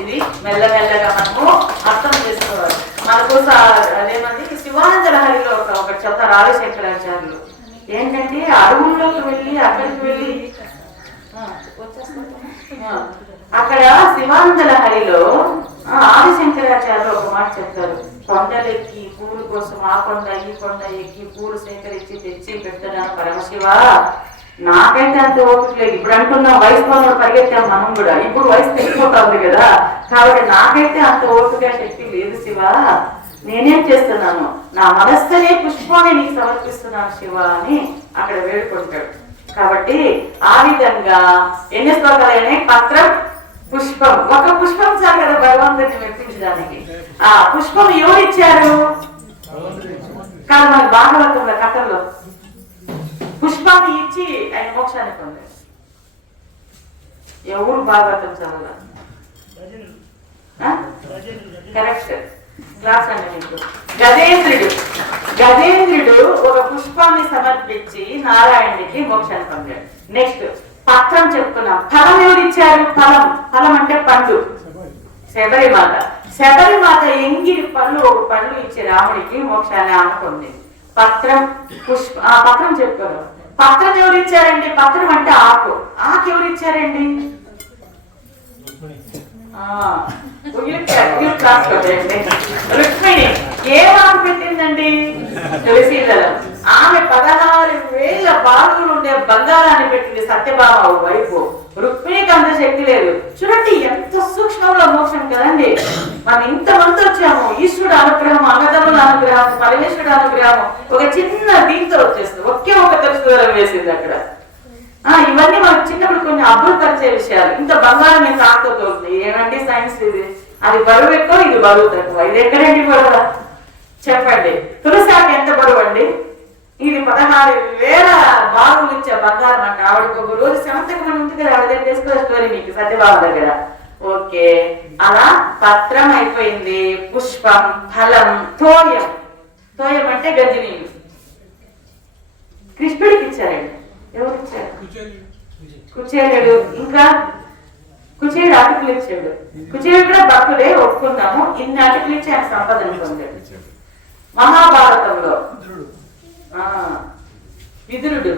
ఇది మెల్లమెల్లగా మనము అర్థం చేసుకోవాలి. మనకు అదేమంది శివానంద లహరిలో ఒకటి చెప్తారు ఆదిశంకరాచార్యులు. ఏంటంటే అడవుల్లోకి వెళ్ళి అక్కడికి వెళ్ళి అక్కడ శివానంద లహరిలో ఆదిశంకరాచార్యులు ఒక మాట చెప్తారు. కొండలెక్కి పూలు కోసం ఆ కొండ ఈ కొండ ఎక్కి పూలు సేకరించి తెచ్చి పెట్టడాను పరమశివ, నాకైతే అంత ఓపిక లేదు. ఇప్పుడు అంటున్నా వయసులో పరిగెత్తాం మనం కూడా, ఇప్పుడు వయసు తెగిపోతుంది కదా, కాబట్టి నాకైతే అంత ఓపిక శక్తి లేదు శివ. నేనేం చేస్తున్నాను, నా మనస్సునే పుష్పాన్ని నీకు సమర్పిస్తున్నాను శివ అని అక్కడ వేడుకుంటాడు. కాబట్టి ఆ విధంగా ఎన్ని శ్లోకాలైనా పత్రం పుష్పం, ఒక పుష్పం చాలు కదా భగవంతుడిని మెప్పించడానికి. ఆ పుష్పం ఎవరిచ్చారు? కాదు, మన భాగవతంలో కథల్లో పుష్పాన్ని ఇచ్చి ఆయన మోక్షాన్ని పొందారు. ఎవరు భాగవతం చదవాలి? కరెక్ట్ క్లాస్ అండి మీకు. గజేంద్రుడు ఒక పుష్పాన్ని సమర్పించి నారాయణుడికి మోక్షాన్ని పొందాడు. నెక్స్ట్ పత్రం చెప్తున్నాం. ఫలం ఎవరిచ్చారు? ఫలం అంటే పండు. శబరిమాత ఎంగిరి పళ్ళు ఇచ్చి రాముడికి మోక్షాన్ని ఆమె పొందింది. పత్రం పత్రం చెప్పుకోరు. పత్రం ఎవరు ఇచ్చారండి? పత్రం అంటే ఆకు ఎవరు ఇచ్చారండి? రుక్మిణి ఏం ఆకు పెట్టిందండి? తులసీదళం. ఆమె 16,000 బాగులు ఉండే బంగారాన్ని పెట్టింది సత్యభామ వైపు. రుక్మిణికి అంత శక్తి లేదు. చూడండి ఎంత సూక్ష్మంలో మోక్షం కదండి. మనం ఇంతమంది వచ్చాము, ఈశ్వరుడు అనుగ్రహం, అన్నదమ్ముల అనుగ్రహం, పరమేశ్వరుడు అనుగ్రహం ఒక చిన్న దీంతో వచ్చేస్తుంది. ఒకే ఒక తులసి వేసింది అక్కడ. ఇవన్నీ మనకు చిన్నప్పుడు కొన్ని అభివృద్ధి విషయాలు. ఇంత బంగారం ఎంత ఆకుతో తోలుతుంది. ఏమంటే సైన్స్ ఇది, అది బరువు ఎక్కువ, ఇది బరువు తక్కువ. ఇది ఎక్కడండి బరువు చెప్పండి? తులసాకి ఎంత బరువు అండి? ఇది 16,000 బాగులు ఇచ్చే బంగారం అంట. ఆవిడకి ఒక రోజు శమంతకమని ఉంటుంది కదా, ఆవిడ తెలుసుకో స్టోరీ మీకు సత్యబాబు దగ్గర. ఓకే, అలా పత్రం అయిపోయింది. పుష్పం, ఫలం, తోయం అంటే గంజి నీళ్ళు కృష్ణుడికి ఇచ్చారండి. ఎవరు ఇచ్చారు? కుచేలుడు. ఇంకా కుచేలుడు అటుకులు ఇచ్చాడు. కుచేలుడు కూడా భక్తుడే, ఒప్పుకున్నాము. ఇన్ని అటుకులు ఇచ్చి ఆయన సంపదను పొందాడు. మహాభారతంలో విదురుడే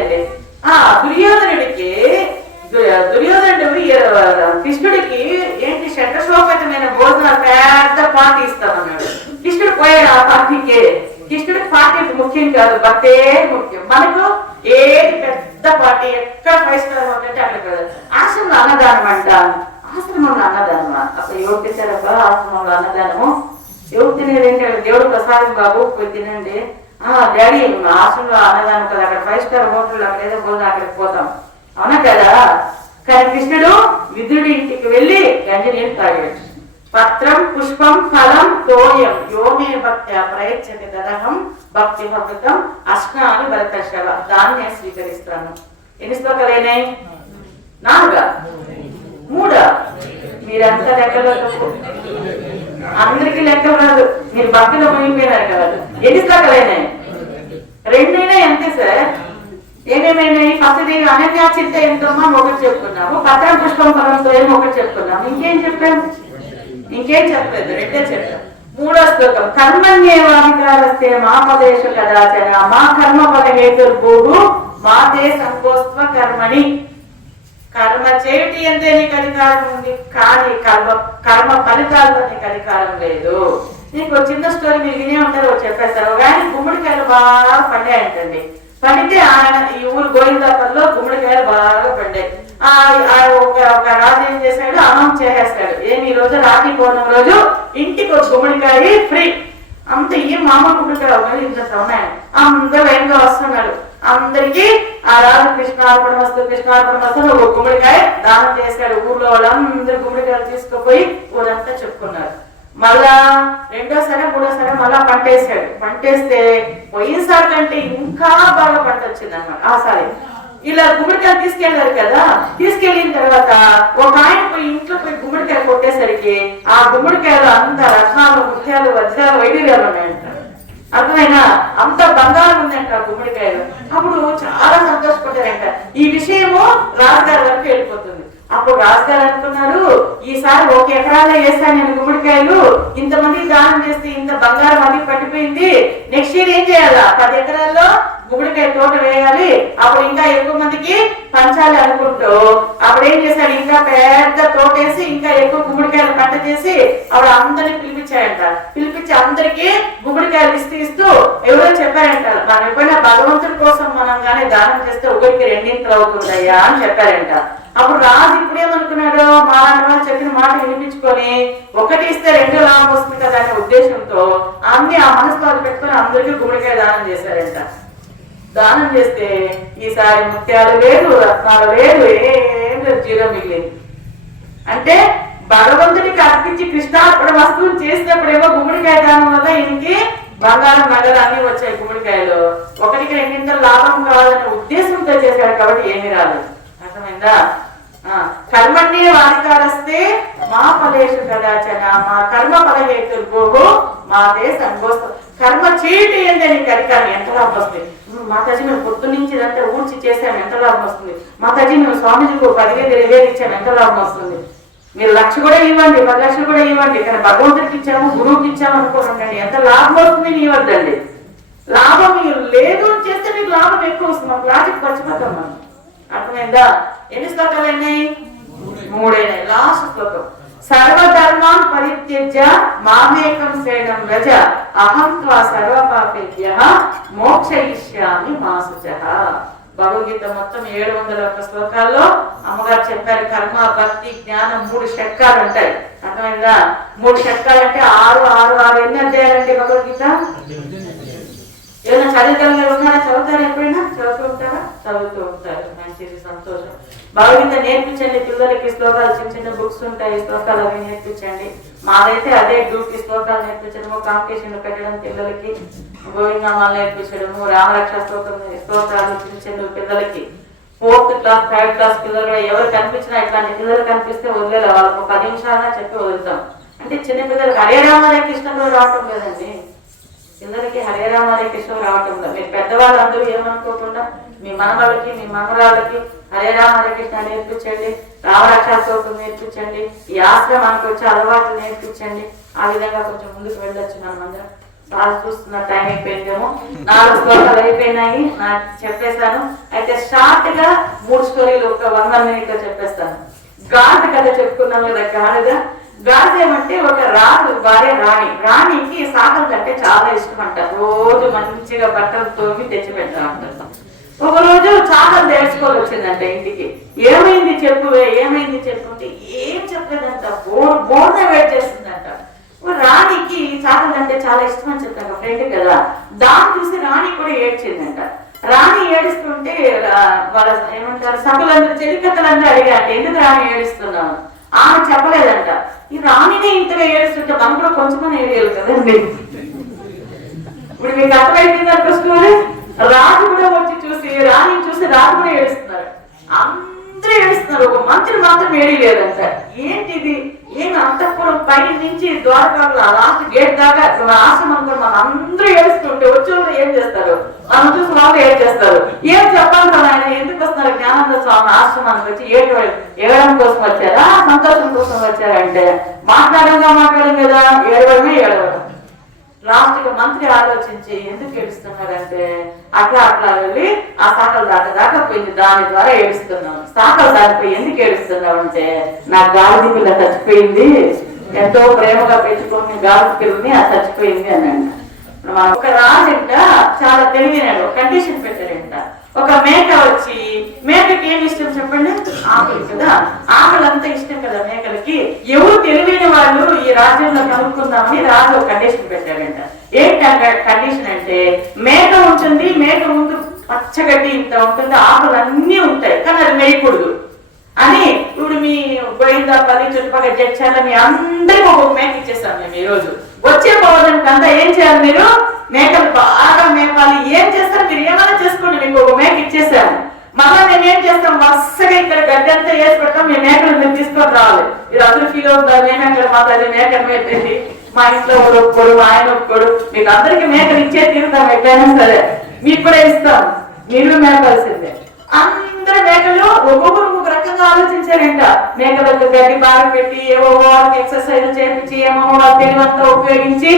అండి. దుర్యోధనుడికి దుర్యోధనుడు కదా, కృష్ణుడికి ఏంటి షడ్రశోపేతమైన భోజనాలు పెద్ద పార్టీ ఇస్తామన్నాడు. కృష్ణుడు పోయాడు ఆ పార్టీకే. కృష్ణుడికి పార్టీ ముఖ్యం కాదు, భక్తే ముఖ్యం. మనకు ఏది పెద్ద పార్టీ ఎక్కడ 5 స్టార్ హోటల్ అక్కడ కదా. ఆశ్రమంలో అన్నదానం అంట. ఆశ్రమంలో అన్నదానమా? అసలు ఎవరు తింటారబ్బా ఆశ్రమంలో అన్నదానము? ఎవరు తినేది ఏంటంటే దేవుడు ప్రసాదం బాబు పోయి తినండి. డాడీ ఆశ్రమంలో అన్నదానం కదా, అక్కడ 5 స్టార్ హోటల్ అక్కడ ఏదో భోజనం అక్కడికి పోతాం, అవునా కదా. కానీ కృష్ణుడు విదురుడి ఇంటికి వెళ్ళి గంజి నీళ్ళు తాగాడు. పత్రం పుష్పం ఫలం తోయం యోమే భక్త్యా ప్రయచ్చతి దదహం భక్తి భక్తం అష్టాని భరతశవ. దాన్ని నేను స్వీకరిస్తాను. ఎన్ని శ్లోకాలైనాయి? 4, 3. మీరంతా లెక్కలో అందరికీ లెక్క రాదు, మీరు భక్తిలో మునిగిపోయినారు కదా. ఎన్ని శ్లోకాలైనాయి? 2 అయినా అంతే సార్. ఏమేమైనాయి? ఫస్ట్ అనన్యా చింత ఎంతమ్మా ఒకటి చెప్పుకున్నాము, పత్రం పుష్పం ఫలంతో ఏమో ఒకటి చెప్పుకున్నాము. ఇంకేం చెప్పాము? ఇంకేం చెప్పలేదు, 2 చెప్పాం. 3వ శ్లోకం కర్మణ్యేవాధికారస్తే మాపదేశ కదాచన మా కర్మ ఫల హేతుర్భూహు మాతే సంకోస్త్వ కర్మణి. కర్మ చేయటి అంటే నీకు అధికారం ఉంది, కానీ కర్మ ఫలితాలతో నీకు అధికారం లేదు. నీకు చిన్న స్టోరీ మీరు వినే ఉంటారు, చెప్పేస్తారు. కానీ గుమ్మడికాయలు బాగా పండాయంటండి. పండితే ఆయన ఈ ఊరు గోవిందాపల్లిలో గుమ్మడికాయలు బాగా పండాయి. ఒక రాజు ఏం చేశాడు, అనౌన్స్ చేసేస్తాడు, ఏమి ఈ రోజు రాఖీ పౌర్ణమి రోజు ఇంటికి ఒక గుమ్మడికాయ ఫ్రీ. అంత ఏం మామూలు గుమ్మడికాయ ఇంత సమయం అందరూ లైన్గా వస్తున్నాడు. అందరికి ఆ రాజు కృష్ణార్పణ వస్తు ఒక గుమ్మడికాయ దానం చేశాడు. ఊర్లో వాళ్ళందరూ గుమ్మడికాయలు తీసుకుపోయి ఊరంతా చెప్పుకున్నారు. మళ్ళా 2వ 3వ మళ్ళా పంటేసాడు. పంటేస్తే పోయినసారి కంటే ఇంకా బాగా పంట వచ్చింది అనమాట. ఆసారి ఇలా గుమ్మడికాయలు తీసుకెళ్లారు కదా. తీసుకెళ్లిన తర్వాత ఒక ఆయన పోయి ఇంట్లో పోయి గుమ్మడికాయలు కొట్టేసరికి ఆ గుమ్మడికాయలు అంత రత్నాలు ముత్యాలు వజ్రాలు వైడూర్యాలు ఉన్నాయంట. అర్థమైనా? అంత బంగారం ఉందంట ఆ గుమ్మడికాయలు. అప్పుడు చాలా సంతోషపడ్డారంట. ఈ విషయము రాజుగారి వరకు వెళ్ళిపోతుంది. అప్పుడు రాజుగారు అనుకున్నారు, ఈసారి 1 ఎకరాలో వేస్తాను నేను గుమ్మడికాయలు, ఇంతమంది దానం చేస్తే ఇంత బంగారం అది పట్టిపోయింది. నెక్స్ట్ ఇయర్ ఏం చేయాలా? 10 ఎకరాల్లో గుమ్మడికాయ తోట వేయాలి, అప్పుడు ఇంకా ఎక్కువ మందికి పంచాలి అనుకుంటూ అప్పుడు ఏం చేశాడు, ఇంకా పెద్ద తోట వేసి ఇంకా ఎక్కువ గుమ్మడికాయలు పంట చేసి అప్పుడు అందరిని పిలిపించాయంట. పిలిపించి అందరికి గుమ్మడికాయలు ఇస్తూ ఎవరో చెప్పారంట, మనం ఎప్పుడైనా భగవంతుడి కోసం మనం గానీ దానం చేస్తే 1కి 2 అవుతుందయ్యా అని చెప్పారంట. అప్పుడు రాజు ఇప్పుడేమనుకున్నాడు, మా వాళ్ళు చెప్పిన మాట వినిపించుకొని 1 ఇస్తే 2 లాభం వస్తుంది కదా అనే ఉద్దేశంతో అన్ని ఆ మనసులో పెట్టుకొని అందరికీ గుమ్మడికాయ దానం చేశారంట. దానం చేస్తే ఈసారి ముత్యాలు లేదు, రత్నాలు లేదు, ఏం లేదు, 0 మిగిలింది. అంటే భగవంతుడికి అర్పించి కృష్ణార్పణ వస్తువులు చేసినప్పుడేమో గుమ్మడికాయ దానం వల్ల ఇంటికి బంగారం నగలు అన్ని వచ్చాయి. గుమ్మడికాయలు 1కి 2 లాభం కావాలనే ఉద్దేశంతో చేశాడు కాబట్టి ఏమీ రాలేదు. అర్థమైందా? కర్మణ్యే వాధికారస్తే మా ఫలేషు కదాచన మా కర్మ ఫల హేతుర్భూహు మాతే సంకోస్త్వ. కర్మ చేయటి అంటే నీకు అధికారం ఎంత లాభం వస్తుంది? మాతాజీ మేము పొద్దున్నుంచి ఇదంతా ఊడ్చి చేసాము, ఎంత లాభం వస్తుంది? మాతాజీ మేము స్వామీజీకి 10,000 20,000 ఇచ్చాము, ఎంత లాభం వస్తుంది? మీరు 1,00,000 కూడా ఇవ్వండి, 10 లక్షలు కూడా ఇవ్వండి, కానీ భగవంతుడికి ఇచ్చాము, గురువుకి ఇచ్చాము అనుకోండి, ఎంత లాభం వస్తుంది నీ వద్దండి. లాభం మీరు లేదు చేస్తే మీకు లాభం ఎక్కువ వస్తుంది. మాకు లాజిక్ పచ్చిపోతాం మనం. అర్థమైందా? ఎన్ని శ్లోకాలు అయినాయి? 3 అయినాయి. లాస్ట్ శ్లోకం సర్వధర్మాన్ పరిత్యజ్య మామేకం శరణం వ్రజ అహం త్వా సర్వపాపేభ్యః మోక్షయిష్యామి మా శుచః. భగవద్గీత మొత్తం 701 శ్లోకాల్లో అమ్మగారు చెప్పారు, కర్మ భక్తి జ్ఞానం 3 షట్కాలు ఉంటాయి. అర్థమైందా? 3 షట్కాలు అంటే 6 6 6 ఎన్ని అధ్యాయాలంటే భగవద్గీత? ఏదైనా చదివేతలు ఉన్నారా? చదువుతారా? ఎప్పుడైనా చదువుతూ ఉంటారా? చదువుతూ ఉంటారు. మంచిది, సంతోషం. భగవద్గీత నేర్పించండి పిల్లలకి. శ్లోకాలు చిన్న చిన్న బుక్స్ ఉంటాయి, శ్లోకాలు అవి నేర్పించండి. మాదైతే అదే డ్యూటీ, శ్లోకాలు నేర్పించడము, కాంపిటీషన్ పెట్టడం పిల్లలకి, గోవిందనామాలు నేర్పించడము, రామరక్ష స్తోత్రాలు చిన్న చిన్న పిల్లలకి. 4th క్లాస్ 3rd క్లాస్ పిల్లలు ఎవరు కనిపించినా ఇట్లాంటి పిల్లలు కనిపిస్తే వదిలేదు, వాళ్ళకు 10 నిమిషాలన్నా చెప్పి వదులుతాం. అంటే చిన్న పిల్లలకి హరే రామ హరే కృష్ణ కూడా రావటం లేదండి. పిల్లలకి హరే రామ హరే కృష్ణ రావటం లేదు. మీరు పెద్దవాళ్ళందరూ ఏమనుకోకుండా మీ మనవాళ్ళకి మీ మనవరాళ్ళకి హరే రామ హరే కృష్ణ నేర్పించండి, రామరక్షా స్తోత్రం నేర్పించండి, ఈ ఆశ్రమానికి వచ్చే అలవాట్లు నేర్పించండి. ఆ విధంగా కొంచెం ముందుకు వెళ్ళొచ్చు. మనం అందరం చాలా చూస్తున్న టైం అయిపోయిందేమో. 4 శ్లోకాలు అయిపోయినాయి, నాకు చెప్పేశాను. అయితే షార్ట్ గా 3 స్టోరీలు ఒక 1 minute లో చెప్పేస్తాను. గాడిద కథ చెప్పుకున్నాం కదా. గాడిద ఏమంటే ఒక రాజు భార్య రాణికి సాకలు అంటే చాలా ఇష్టం అంట. రోజు మంచిగా బట్టలు తోమి తెచ్చి పెడతా అంటారు. ఒక రోజు చాకలు తెలుసుకోవాలి వచ్చిందంట ఇంటికి. ఏమైంది చెప్పువే, ఏమైంది చెప్పుంటే ఏం చెప్పలేదంట. బోర్న వెయిట్ చేస్తుందంట. రాణికి చాకలు అంటే చాలా ఇష్టం అని చెప్తాను ఫ్రెండ్ కదా. దాన్ని చూసి రాణి కూడా ఏడ్చిందంట. రాణి ఏడుస్తుంటే వాళ్ళ ఏమంటారు సభలందరూ చెలికత్తలందరూ అడిగారంట, ఎందుకు రాణి ఏడుస్తున్నావు? ఆమె చెప్పలేదంట. ఈ రాణిని ఇంతగా ఏడుస్తుంటే మనం కూడా కొంచెమని ఏడియాలి కదండి. ఇప్పుడు మీకు అర్థమైపోయింది అక్కడ స్టోరీ. రాజు కూడా వచ్చి చూసి రాణిని చూసి రాజు కూడా ఏడుస్తున్నారు. అందరూ ఏడుస్తున్నారు, ఒక మంత్రి మాత్రం ఏడలేదంట. ఏంటిది, ఏమి అంతఃపురం పై నుంచి ద్వారకాల లాస్ట్ గేట్ దాకా ఆశ్రమం కూడా మనం అందరూ ఏడుస్తుంటే వచ్చి ఏం చేస్తారు, మనం చూసి వాళ్ళు ఏం చేస్తారు. ఏం చెప్పాలి కదా ఆయన, ఎందుకు వస్తున్నారు జ్ఞానానంద స్వామి ఆశ్రమానికి వచ్చి ఏడడం కోసం వచ్చారా సంతోషం కోసం వచ్చారంటే మాట్లాడం కదా, ఏడవడం. లాస్ట్ గా మంత్రి ఆలోచించి ఎందుకు ఏడుస్తున్నారంటే అట్లా వెళ్ళి ఆ సాకలు దాకా పోయింది, దాని ద్వారా ఏడుస్తున్నాను. సాకలు దాటిపోయి ఎందుకు ఏడుస్తున్నావు అంటే నా గాలి పిల్ల చచ్చిపోయింది, ఎంతో ప్రేమగా పెంచుకొని గాలి పిల్లని అది చచ్చిపోయింది అని అంట. ఒక రాజంట చాలా తెలివైనాడు, కండిషన్ పెట్టారంట. ఒక మేక వచ్చి, మేకకి ఏమి ఇష్టం చెప్పండి, ఆకులు కదా. ఆకులు అంతా ఇష్టం కదా మేకలకి. ఎవరు తెలివైన వాళ్ళు ఈ రాజ్యంలో కనుక్కుందామని రాజు ఒక కండిషన్ పెట్టారంట. ఏంటి కండిషన్ అంటే మేక ఉంటుంది, మేక ముందు పచ్చగడ్డి ఇంత ఉంటుంది, ఆకులు అన్నీ ఉంటాయి, కానీ అది మేయకూడదు అని. ఇప్పుడు మీ గోయిందాపల్లి చుట్టుపక్కల జడ్చాల మీ అందరికీ ఒక మేక ఇచ్చేస్తాం మేము ఈ రోజు. వచ్చే పౌర్ణమికి అంతా ఏం చేయాలి, మీరు మేకలు బాగా మేపాలి. ఏం చేస్తారు మీరు, ఏమైనా చేసుకోండి, మీకు ఒక మేక ఇచ్చేసాము. మళ్ళా మేము ఏం చేస్తాం, వరుసగా ఇక్కడ గడ్డి అంతా వేసి పెడతాం, మీ మేకలు మీరు తీసుకొని రావాలి. మీరు అందరూ ఫీల్ అవుతున్నారు, మేము ఎక్కడ మాట్లాడి మేకలు మేపేది, మా ఇంట్లో ఒకడు ఒప్పుకోడు, మా ఆయన ఒప్పుకోడు, మీకు అందరికి మేకలు ఇచ్చే తీరుతాం, ఎట్లయినా సరే మీకు కూడా ఇస్తాం, మీరు మేపాల్సిందే. అందరు మేకలు ఒక్కొక్కరు ఒక్కొక్క రకంగా ఆలోచించారంట. మేకలకు గడ్డి బాగా పెట్టి ఏవో వాళ్ళకి ఎక్సర్సైజ్ చేయించి ఏమో వాళ్ళ తెలివంతా ఉపయోగించి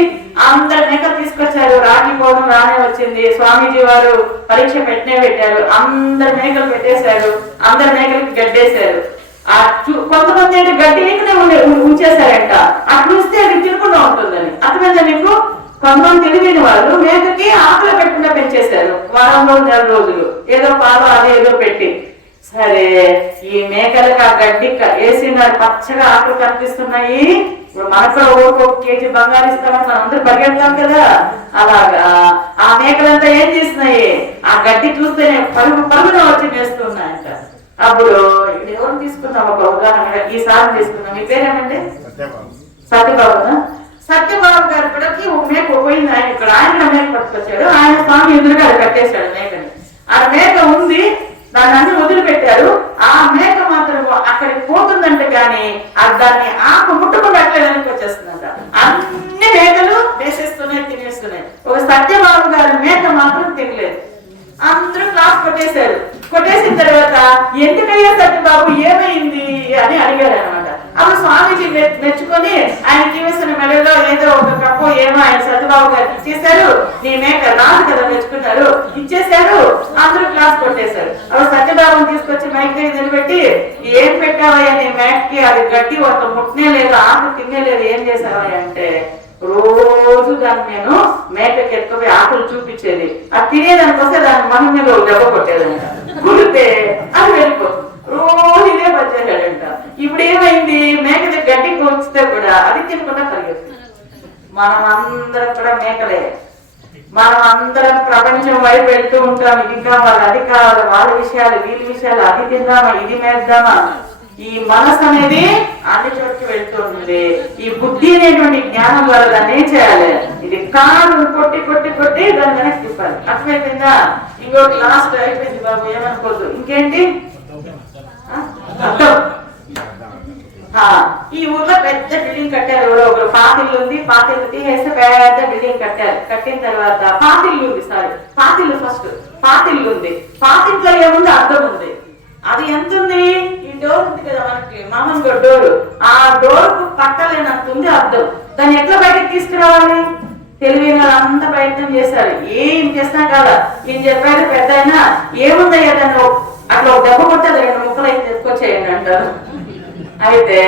అందరు మేకలు తీసుకొచ్చారు. రాణి కోసం రానే వచ్చింది. స్వామీజీ వారు పరీక్ష పెట్టారు. అందరు మేకలు పెట్టేశారు, అందరు మేకలకి గడ్డేశారు. కొంతమంది అంటే గడ్డి ఏకనే ఉంచేశారంట. అట్లా చూస్తే అది తినకుండా ఉంటుందని. అర్థమైందా మీకు? కొంతమంది తెలివైన వాళ్ళు మేకకి ఆకులు పెట్టకుండా పెంచేశారు. వారంలో 4 రోజులు ఏదో పాలు అది ఏదో పెట్టి. సరే ఈ మేకలకు ఆ గడ్డి వేసినారు, పచ్చగా ఆకులు కనిపిస్తున్నాయి. ఇప్పుడు మనకు ఒక కేజీ బంగారు ఇస్తామని మనం అందరూ పరిగెడతాం కదా. అలాగా ఆ మేకలంతా ఏం చేస్తున్నాయి, ఆ గడ్డి చూస్తేనే పరుగున వచ్చి వేస్తున్నాయంట. అప్పుడు ఎవరు తీసుకున్నాం, ఒక ఉదాహరణ ఈసారి తీసుకున్నాం. మీ పేరేమంటే? సత్యబాబు. సత్యబాబు గారి పిల్లకి ఒక మేక పోయింది. ఆయన ఇక్కడ ఆయన మేక పట్టుకొచ్చాడు. ఆయన స్వామి ఎదురుగా అది కట్టేశాడు మేకని. ఆ మేక ఉంది, దాన్ని అన్ని వదిలిపెట్టారు. ఆ మేక మాత్రం అక్కడికి పోతుందంటే గాని దాన్ని ఆకు ముట్టుకుండా అట్లే వెనక్కి వచ్చేస్తుందంట. అన్ని మేకలు వేసేస్తున్నాయి, తినేస్తున్నాయి. ఒక సత్యబాబు గారి మేక మాత్రం తినలేదు. అందరూ క్లాస్ కొట్టేసిన తర్వాత ఎందుకయ్యా సత్యబాబు ఏమైంది అని అడిగారు అనమాట. అప్పుడు స్వామీజీ మెచ్చుకొని ఆయనకి వేసిన మెడలో ఏదో ఒక కప్పు ఏమో ఆయన సత్యబాబు గారికి ఇచ్చేశారు. నీ మేక రాదు కదా మెచ్చుకున్నారు, ఇచ్చేశారు. అందరూ క్లాస్ కొట్టేశారు. అప్పుడు సత్యబాబుని తీసుకొచ్చి మైక్ దగ్గర నిలబెట్టి ఏం పెట్టావయ్యా నీ మేకకి, అది గడ్డి ఒక ముట్టనే లేదు, ఆకు తినే లేదు, ఏం చేసావయ్యా అంటే రోజు దాన్ని నేను మేకకి ఎత్తుకుపోయి ఆకులు చూపించేది, అది తినేదానికి వస్తే దాని మన మీద దెబ్బ కొట్టేదంట. కుడితే అది వెళ్ళిపోతుంది. రోజు ఇదే పనిచేశాడంట. ఇప్పుడు ఏమైంది, మేక గడ్డికి వచ్చితే కూడా అది తినకుండా పరిగెత్తుంది. మనం అందరం కూడా మేకలే. మనం అందరం ప్రపంచం వైపు వెళ్తూ ఉంటాం. ఇది కావాలి, అది కావాలి, వాళ్ళ విషయాలు వీళ్ళ విషయాలు, అది తిందామా, ఇది మేద్దామా. ఈ మనసు అనేది అన్ని చోటుకి వెళ్తుంది. ఈ బుద్ధి అనేటువంటి జ్ఞానం వల్ల దాన్ని ఏం చేయాలి, ఇది కాదు కొట్టి కొట్టి కొట్టి దాన్ని వెనక్కి తిప్పాలి. అర్థమైపోయిందా? ఇంకోటి లాస్ట్ అయిపోయింది బాబు, ఏమనుకోద్దు. ఇంకేంటి, ఈ ఊర్లో పెద్ద బిల్డింగ్ కట్టారు. ఎవరో ఒకరు పాతిల్లు ఉంది, పాతిల్లు తీసేస్తే పెద్ద బిల్డింగ్ కట్టారు. కట్టిన తర్వాత పాతిల్లు ఉంది, ఫస్ట్ పాతిల్లు ఉంది. పాతింట్లో ఏముంది, అద్దం ఉంది. అది ఎంత ఉంది, ఈ డోర్ ఉంది కదా మనకి మామూలుగా డోరు, ఆ డోర్ కు పట్టలేనంత ఉంది అద్దం. దాన్ని ఎట్లా బయటకు తీసుకురావాలి, తెలివైన అంత ప్రయత్నం చేశారు. ఏం చేసినా కాదా. ఈయన చెప్పారు పెద్ద అయినా ఏముందయ్యా దాన్ని అట్లా ఒక దెబ్బ కొట్టే 2 ముక్కలు అయితే తెచ్చుకొచ్చేయండి అంటారు. అయితే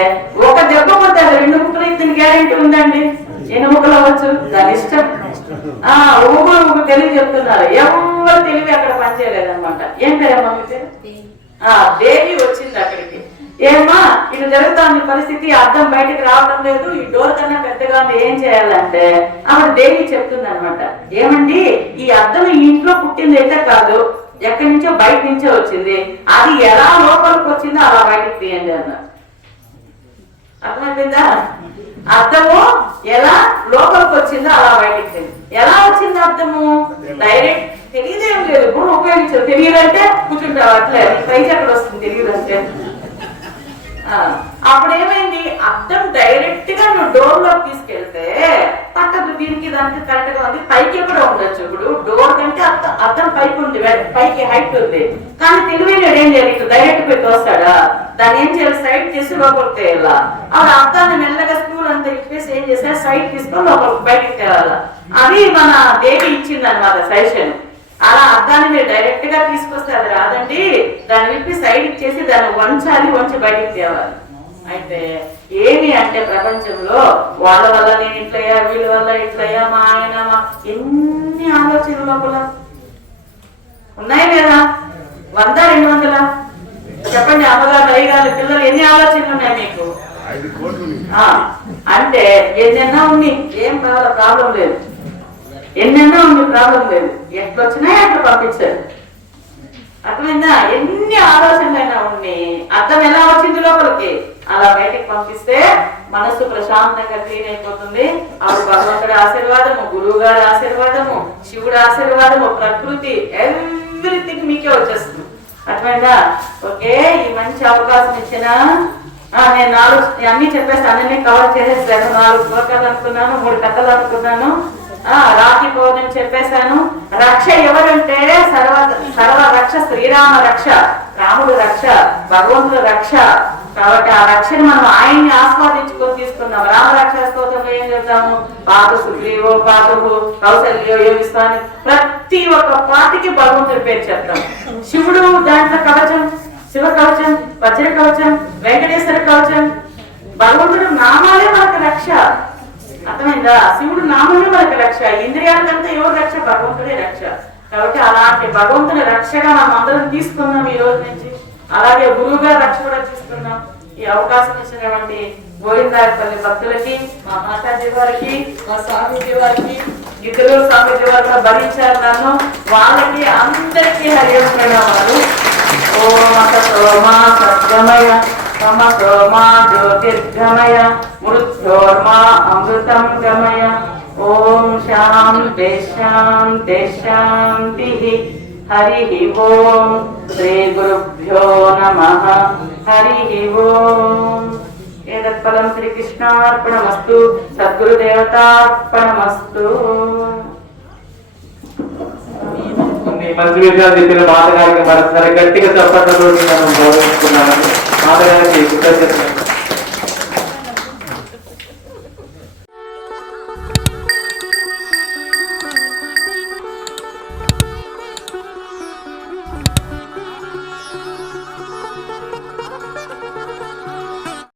ఒక దెబ్బ కొద్ది 2 ముక్కలు ఇతని గ్యారెంటీ ఉందండి. ఎన్ని ముక్కలు అవ్వచ్చు దాని ఇష్టం. ఊగు తెలివి చెప్తున్నారు. ఎవరు తెలివి అక్కడ పనిచేయలేదన్నమాట. ఏం పేరమ్మా మీ పేరు? దేవి వచ్చింది అక్కడికి. ఏమా ఇటు జరుగుతుంది పరిస్థితి, అద్దం బయటికి రావడం లేదు, ఈ డోర్ కన్నా పెద్దగా ఉంది, ఏం చేయాలంటే ఆవిడ దేవి చెప్తుంది అనమాట. ఏమండి ఈ అద్దం ఈ ఇంట్లో పుట్టింది అయితే కాదు, ఎక్కడి నుంచో బయట నుంచో వచ్చింది, అది ఎలా లోపలికి వచ్చిందో అలా బయటకు తీయండి అన్నారు. అర్థమైపోయిందా? అద్దము ఎలా లోపలికి వచ్చిందో అలా బయటకు తీయండి. ఎలా వచ్చింది అద్దము? డైరెక్ట్ తెలియదేం లేదు, ఇప్పుడు ఉపయోగించారు. తెలియదంటే కూర్చుంటావు అట్లే, పైకి ఎక్కడ వస్తుంది తెలియదంటే. అప్పుడు ఏమైంది, అద్దం డైరెక్ట్ గా నువ్వు డోర్ లోకి తీసుకెళ్తే పట్టదు, దీనికి దానికి కరెక్ట్ గా ఉంది, పైకి కూడా ఉండొచ్చు. ఇప్పుడు డోర్ కంటే అద్దం పైకి ఉంది, పైకి హైట్ ఉంది. కానీ తెలివైనడు ఏం చేయాలి, డైరెక్ట్ పోయి తోస్తాడా? దాన్ని ఏం చేయాలి, సైడ్ చేసి లోపలికి తేయాలా. అప్పుడు అద్దాన్ని మెల్లగా స్కూల్ అంతా ఇప్పేసి ఏం చేసా, సైడ్ తీసుకొని లోపలికి బయటికి తేవాలా. అది మన దేవి ఇచ్చింది అనమాట సజెషన్. అలా అద్దాన్ని మీరు డైరెక్ట్ గా తీసుకొస్తే అది రాదండి, దాన్ని విప్పి సైడ్ ఇచ్చేసి దాన్ని వంచి బయటికి తేవాలి. అయితే ఏమి అంటే ప్రపంచంలో వాళ్ళ వల్ల నేను ఇట్లయ్యా, వీళ్ళ వల్ల ఇట్లయ్యా, మా ఆయన ఎన్ని ఆలోచనలు లోపల ఉన్నాయి లేదా? 100 200 చెప్పండి. అమ్మగారు అయ్యగారు పిల్లలు ఎన్ని ఆలోచనలు ఉన్నాయి మీకు? అంటే ఎన్నెన్నో ఉంది, ఏం ప్రాబ్లం లేదు. ఎన్నెన్నో ఉంది, ప్రాబ్లం లేదు. ఎట్లొచ్చినా అట్లా పంపించారు. అర్థమైందా? ఎన్ని ఆలోచనలైనా ఉండి అర్థం ఎలా వచ్చింది లోపలికి, అలా బయటకు పంపిస్తే మనసు ప్రశాంతంగా క్లీన్ అయిపోతుంది. అప్పుడు భగవంతుడి ఆశీర్వాదము, గురువు గారి ఆశీర్వాదము, శివుడి ఆశీర్వాదము, ప్రకృతి ఎవ్రీథింగ్ మీకే వచ్చేస్తుంది. అర్థమైందా? ఓకే, ఈ మంచి అవకాశం ఇచ్చిన నేను 4 అన్ని చెప్పేస్తాను, అన్ని కవర్ చేసేసాను. 4 శ్లోకాలు అనుకున్నాను, 3 కథలు అనుకున్నాను. రాఖీ పౌర్ణమి చెప్పేశాను. రక్ష ఎవరంటే సర్వ రక్ష, శ్రీరామ రక్ష, రాముడు రక్ష, భగవంతుడు రక్ష. కాబట్టి ఆ రక్షను మనం ఆయన్ని ఆస్వాదించుకొని తీసుకున్నాం. రామరక్ష స్తోత్రంలో ఏం చెప్తాము? పాత సుగ్రీవో పాతు కౌసల్యో యోగిస్తాను, ప్రతి ఒక్క పాటికి భగవంతుడి పేరు చెప్తాం. శివుడు దాంట్లో కవచం, శివ కవచం, వజ్ర కవచం, వెంకటేశ్వర కవచం. భగవంతుడు నామాలే మనకు రక్ష. అర్థమైందా? శివుడు నామమే మనకు రక్ష. ఇంద్రియాలకంతా ఎవరు రక్ష? భగవంతుడే రక్ష. కాబట్టి అలాంటి భగవంతుని రక్షగా మనం అందరం తీసుకున్నాం ఈ రోజు నుంచి. అలాగే గురువు గారు రక్ష కూడా తీసుకున్నాం. ఈ అవకాశం ఇచ్చినటువంటి గోవిందాయపల్లి భక్తులకి, మా మాతాజీ వారికి, మా స్వామీజీ వారికి, ఇద్దరు స్వామీజీ వారు భరించారు నన్ను, వాళ్ళకి అందరికీ హరియం ప్రణామాలు. ఓం సోమా సద్గమయ సమసోమా జ్యోతిర్గమయ మృత్యోర్మా అమృతం గమయ. ఓం శాంతి శాంతి శాంతి. హరి ఓం. శ్రీ గురుభ్యో నమః. హరి ఓం. ఏతత్ఫలం శ్రీకృష్ణార్పణమస్తు. సద్గురుదేవతార్పణమస్తు. మంచి విషయాలు చెప్పిన మాత గారికి మరొకసారి గట్టిగా చెప్పట్లతో నేను గౌరవిస్తున్నాను. మాత గారికి కృతజ్ఞతలు.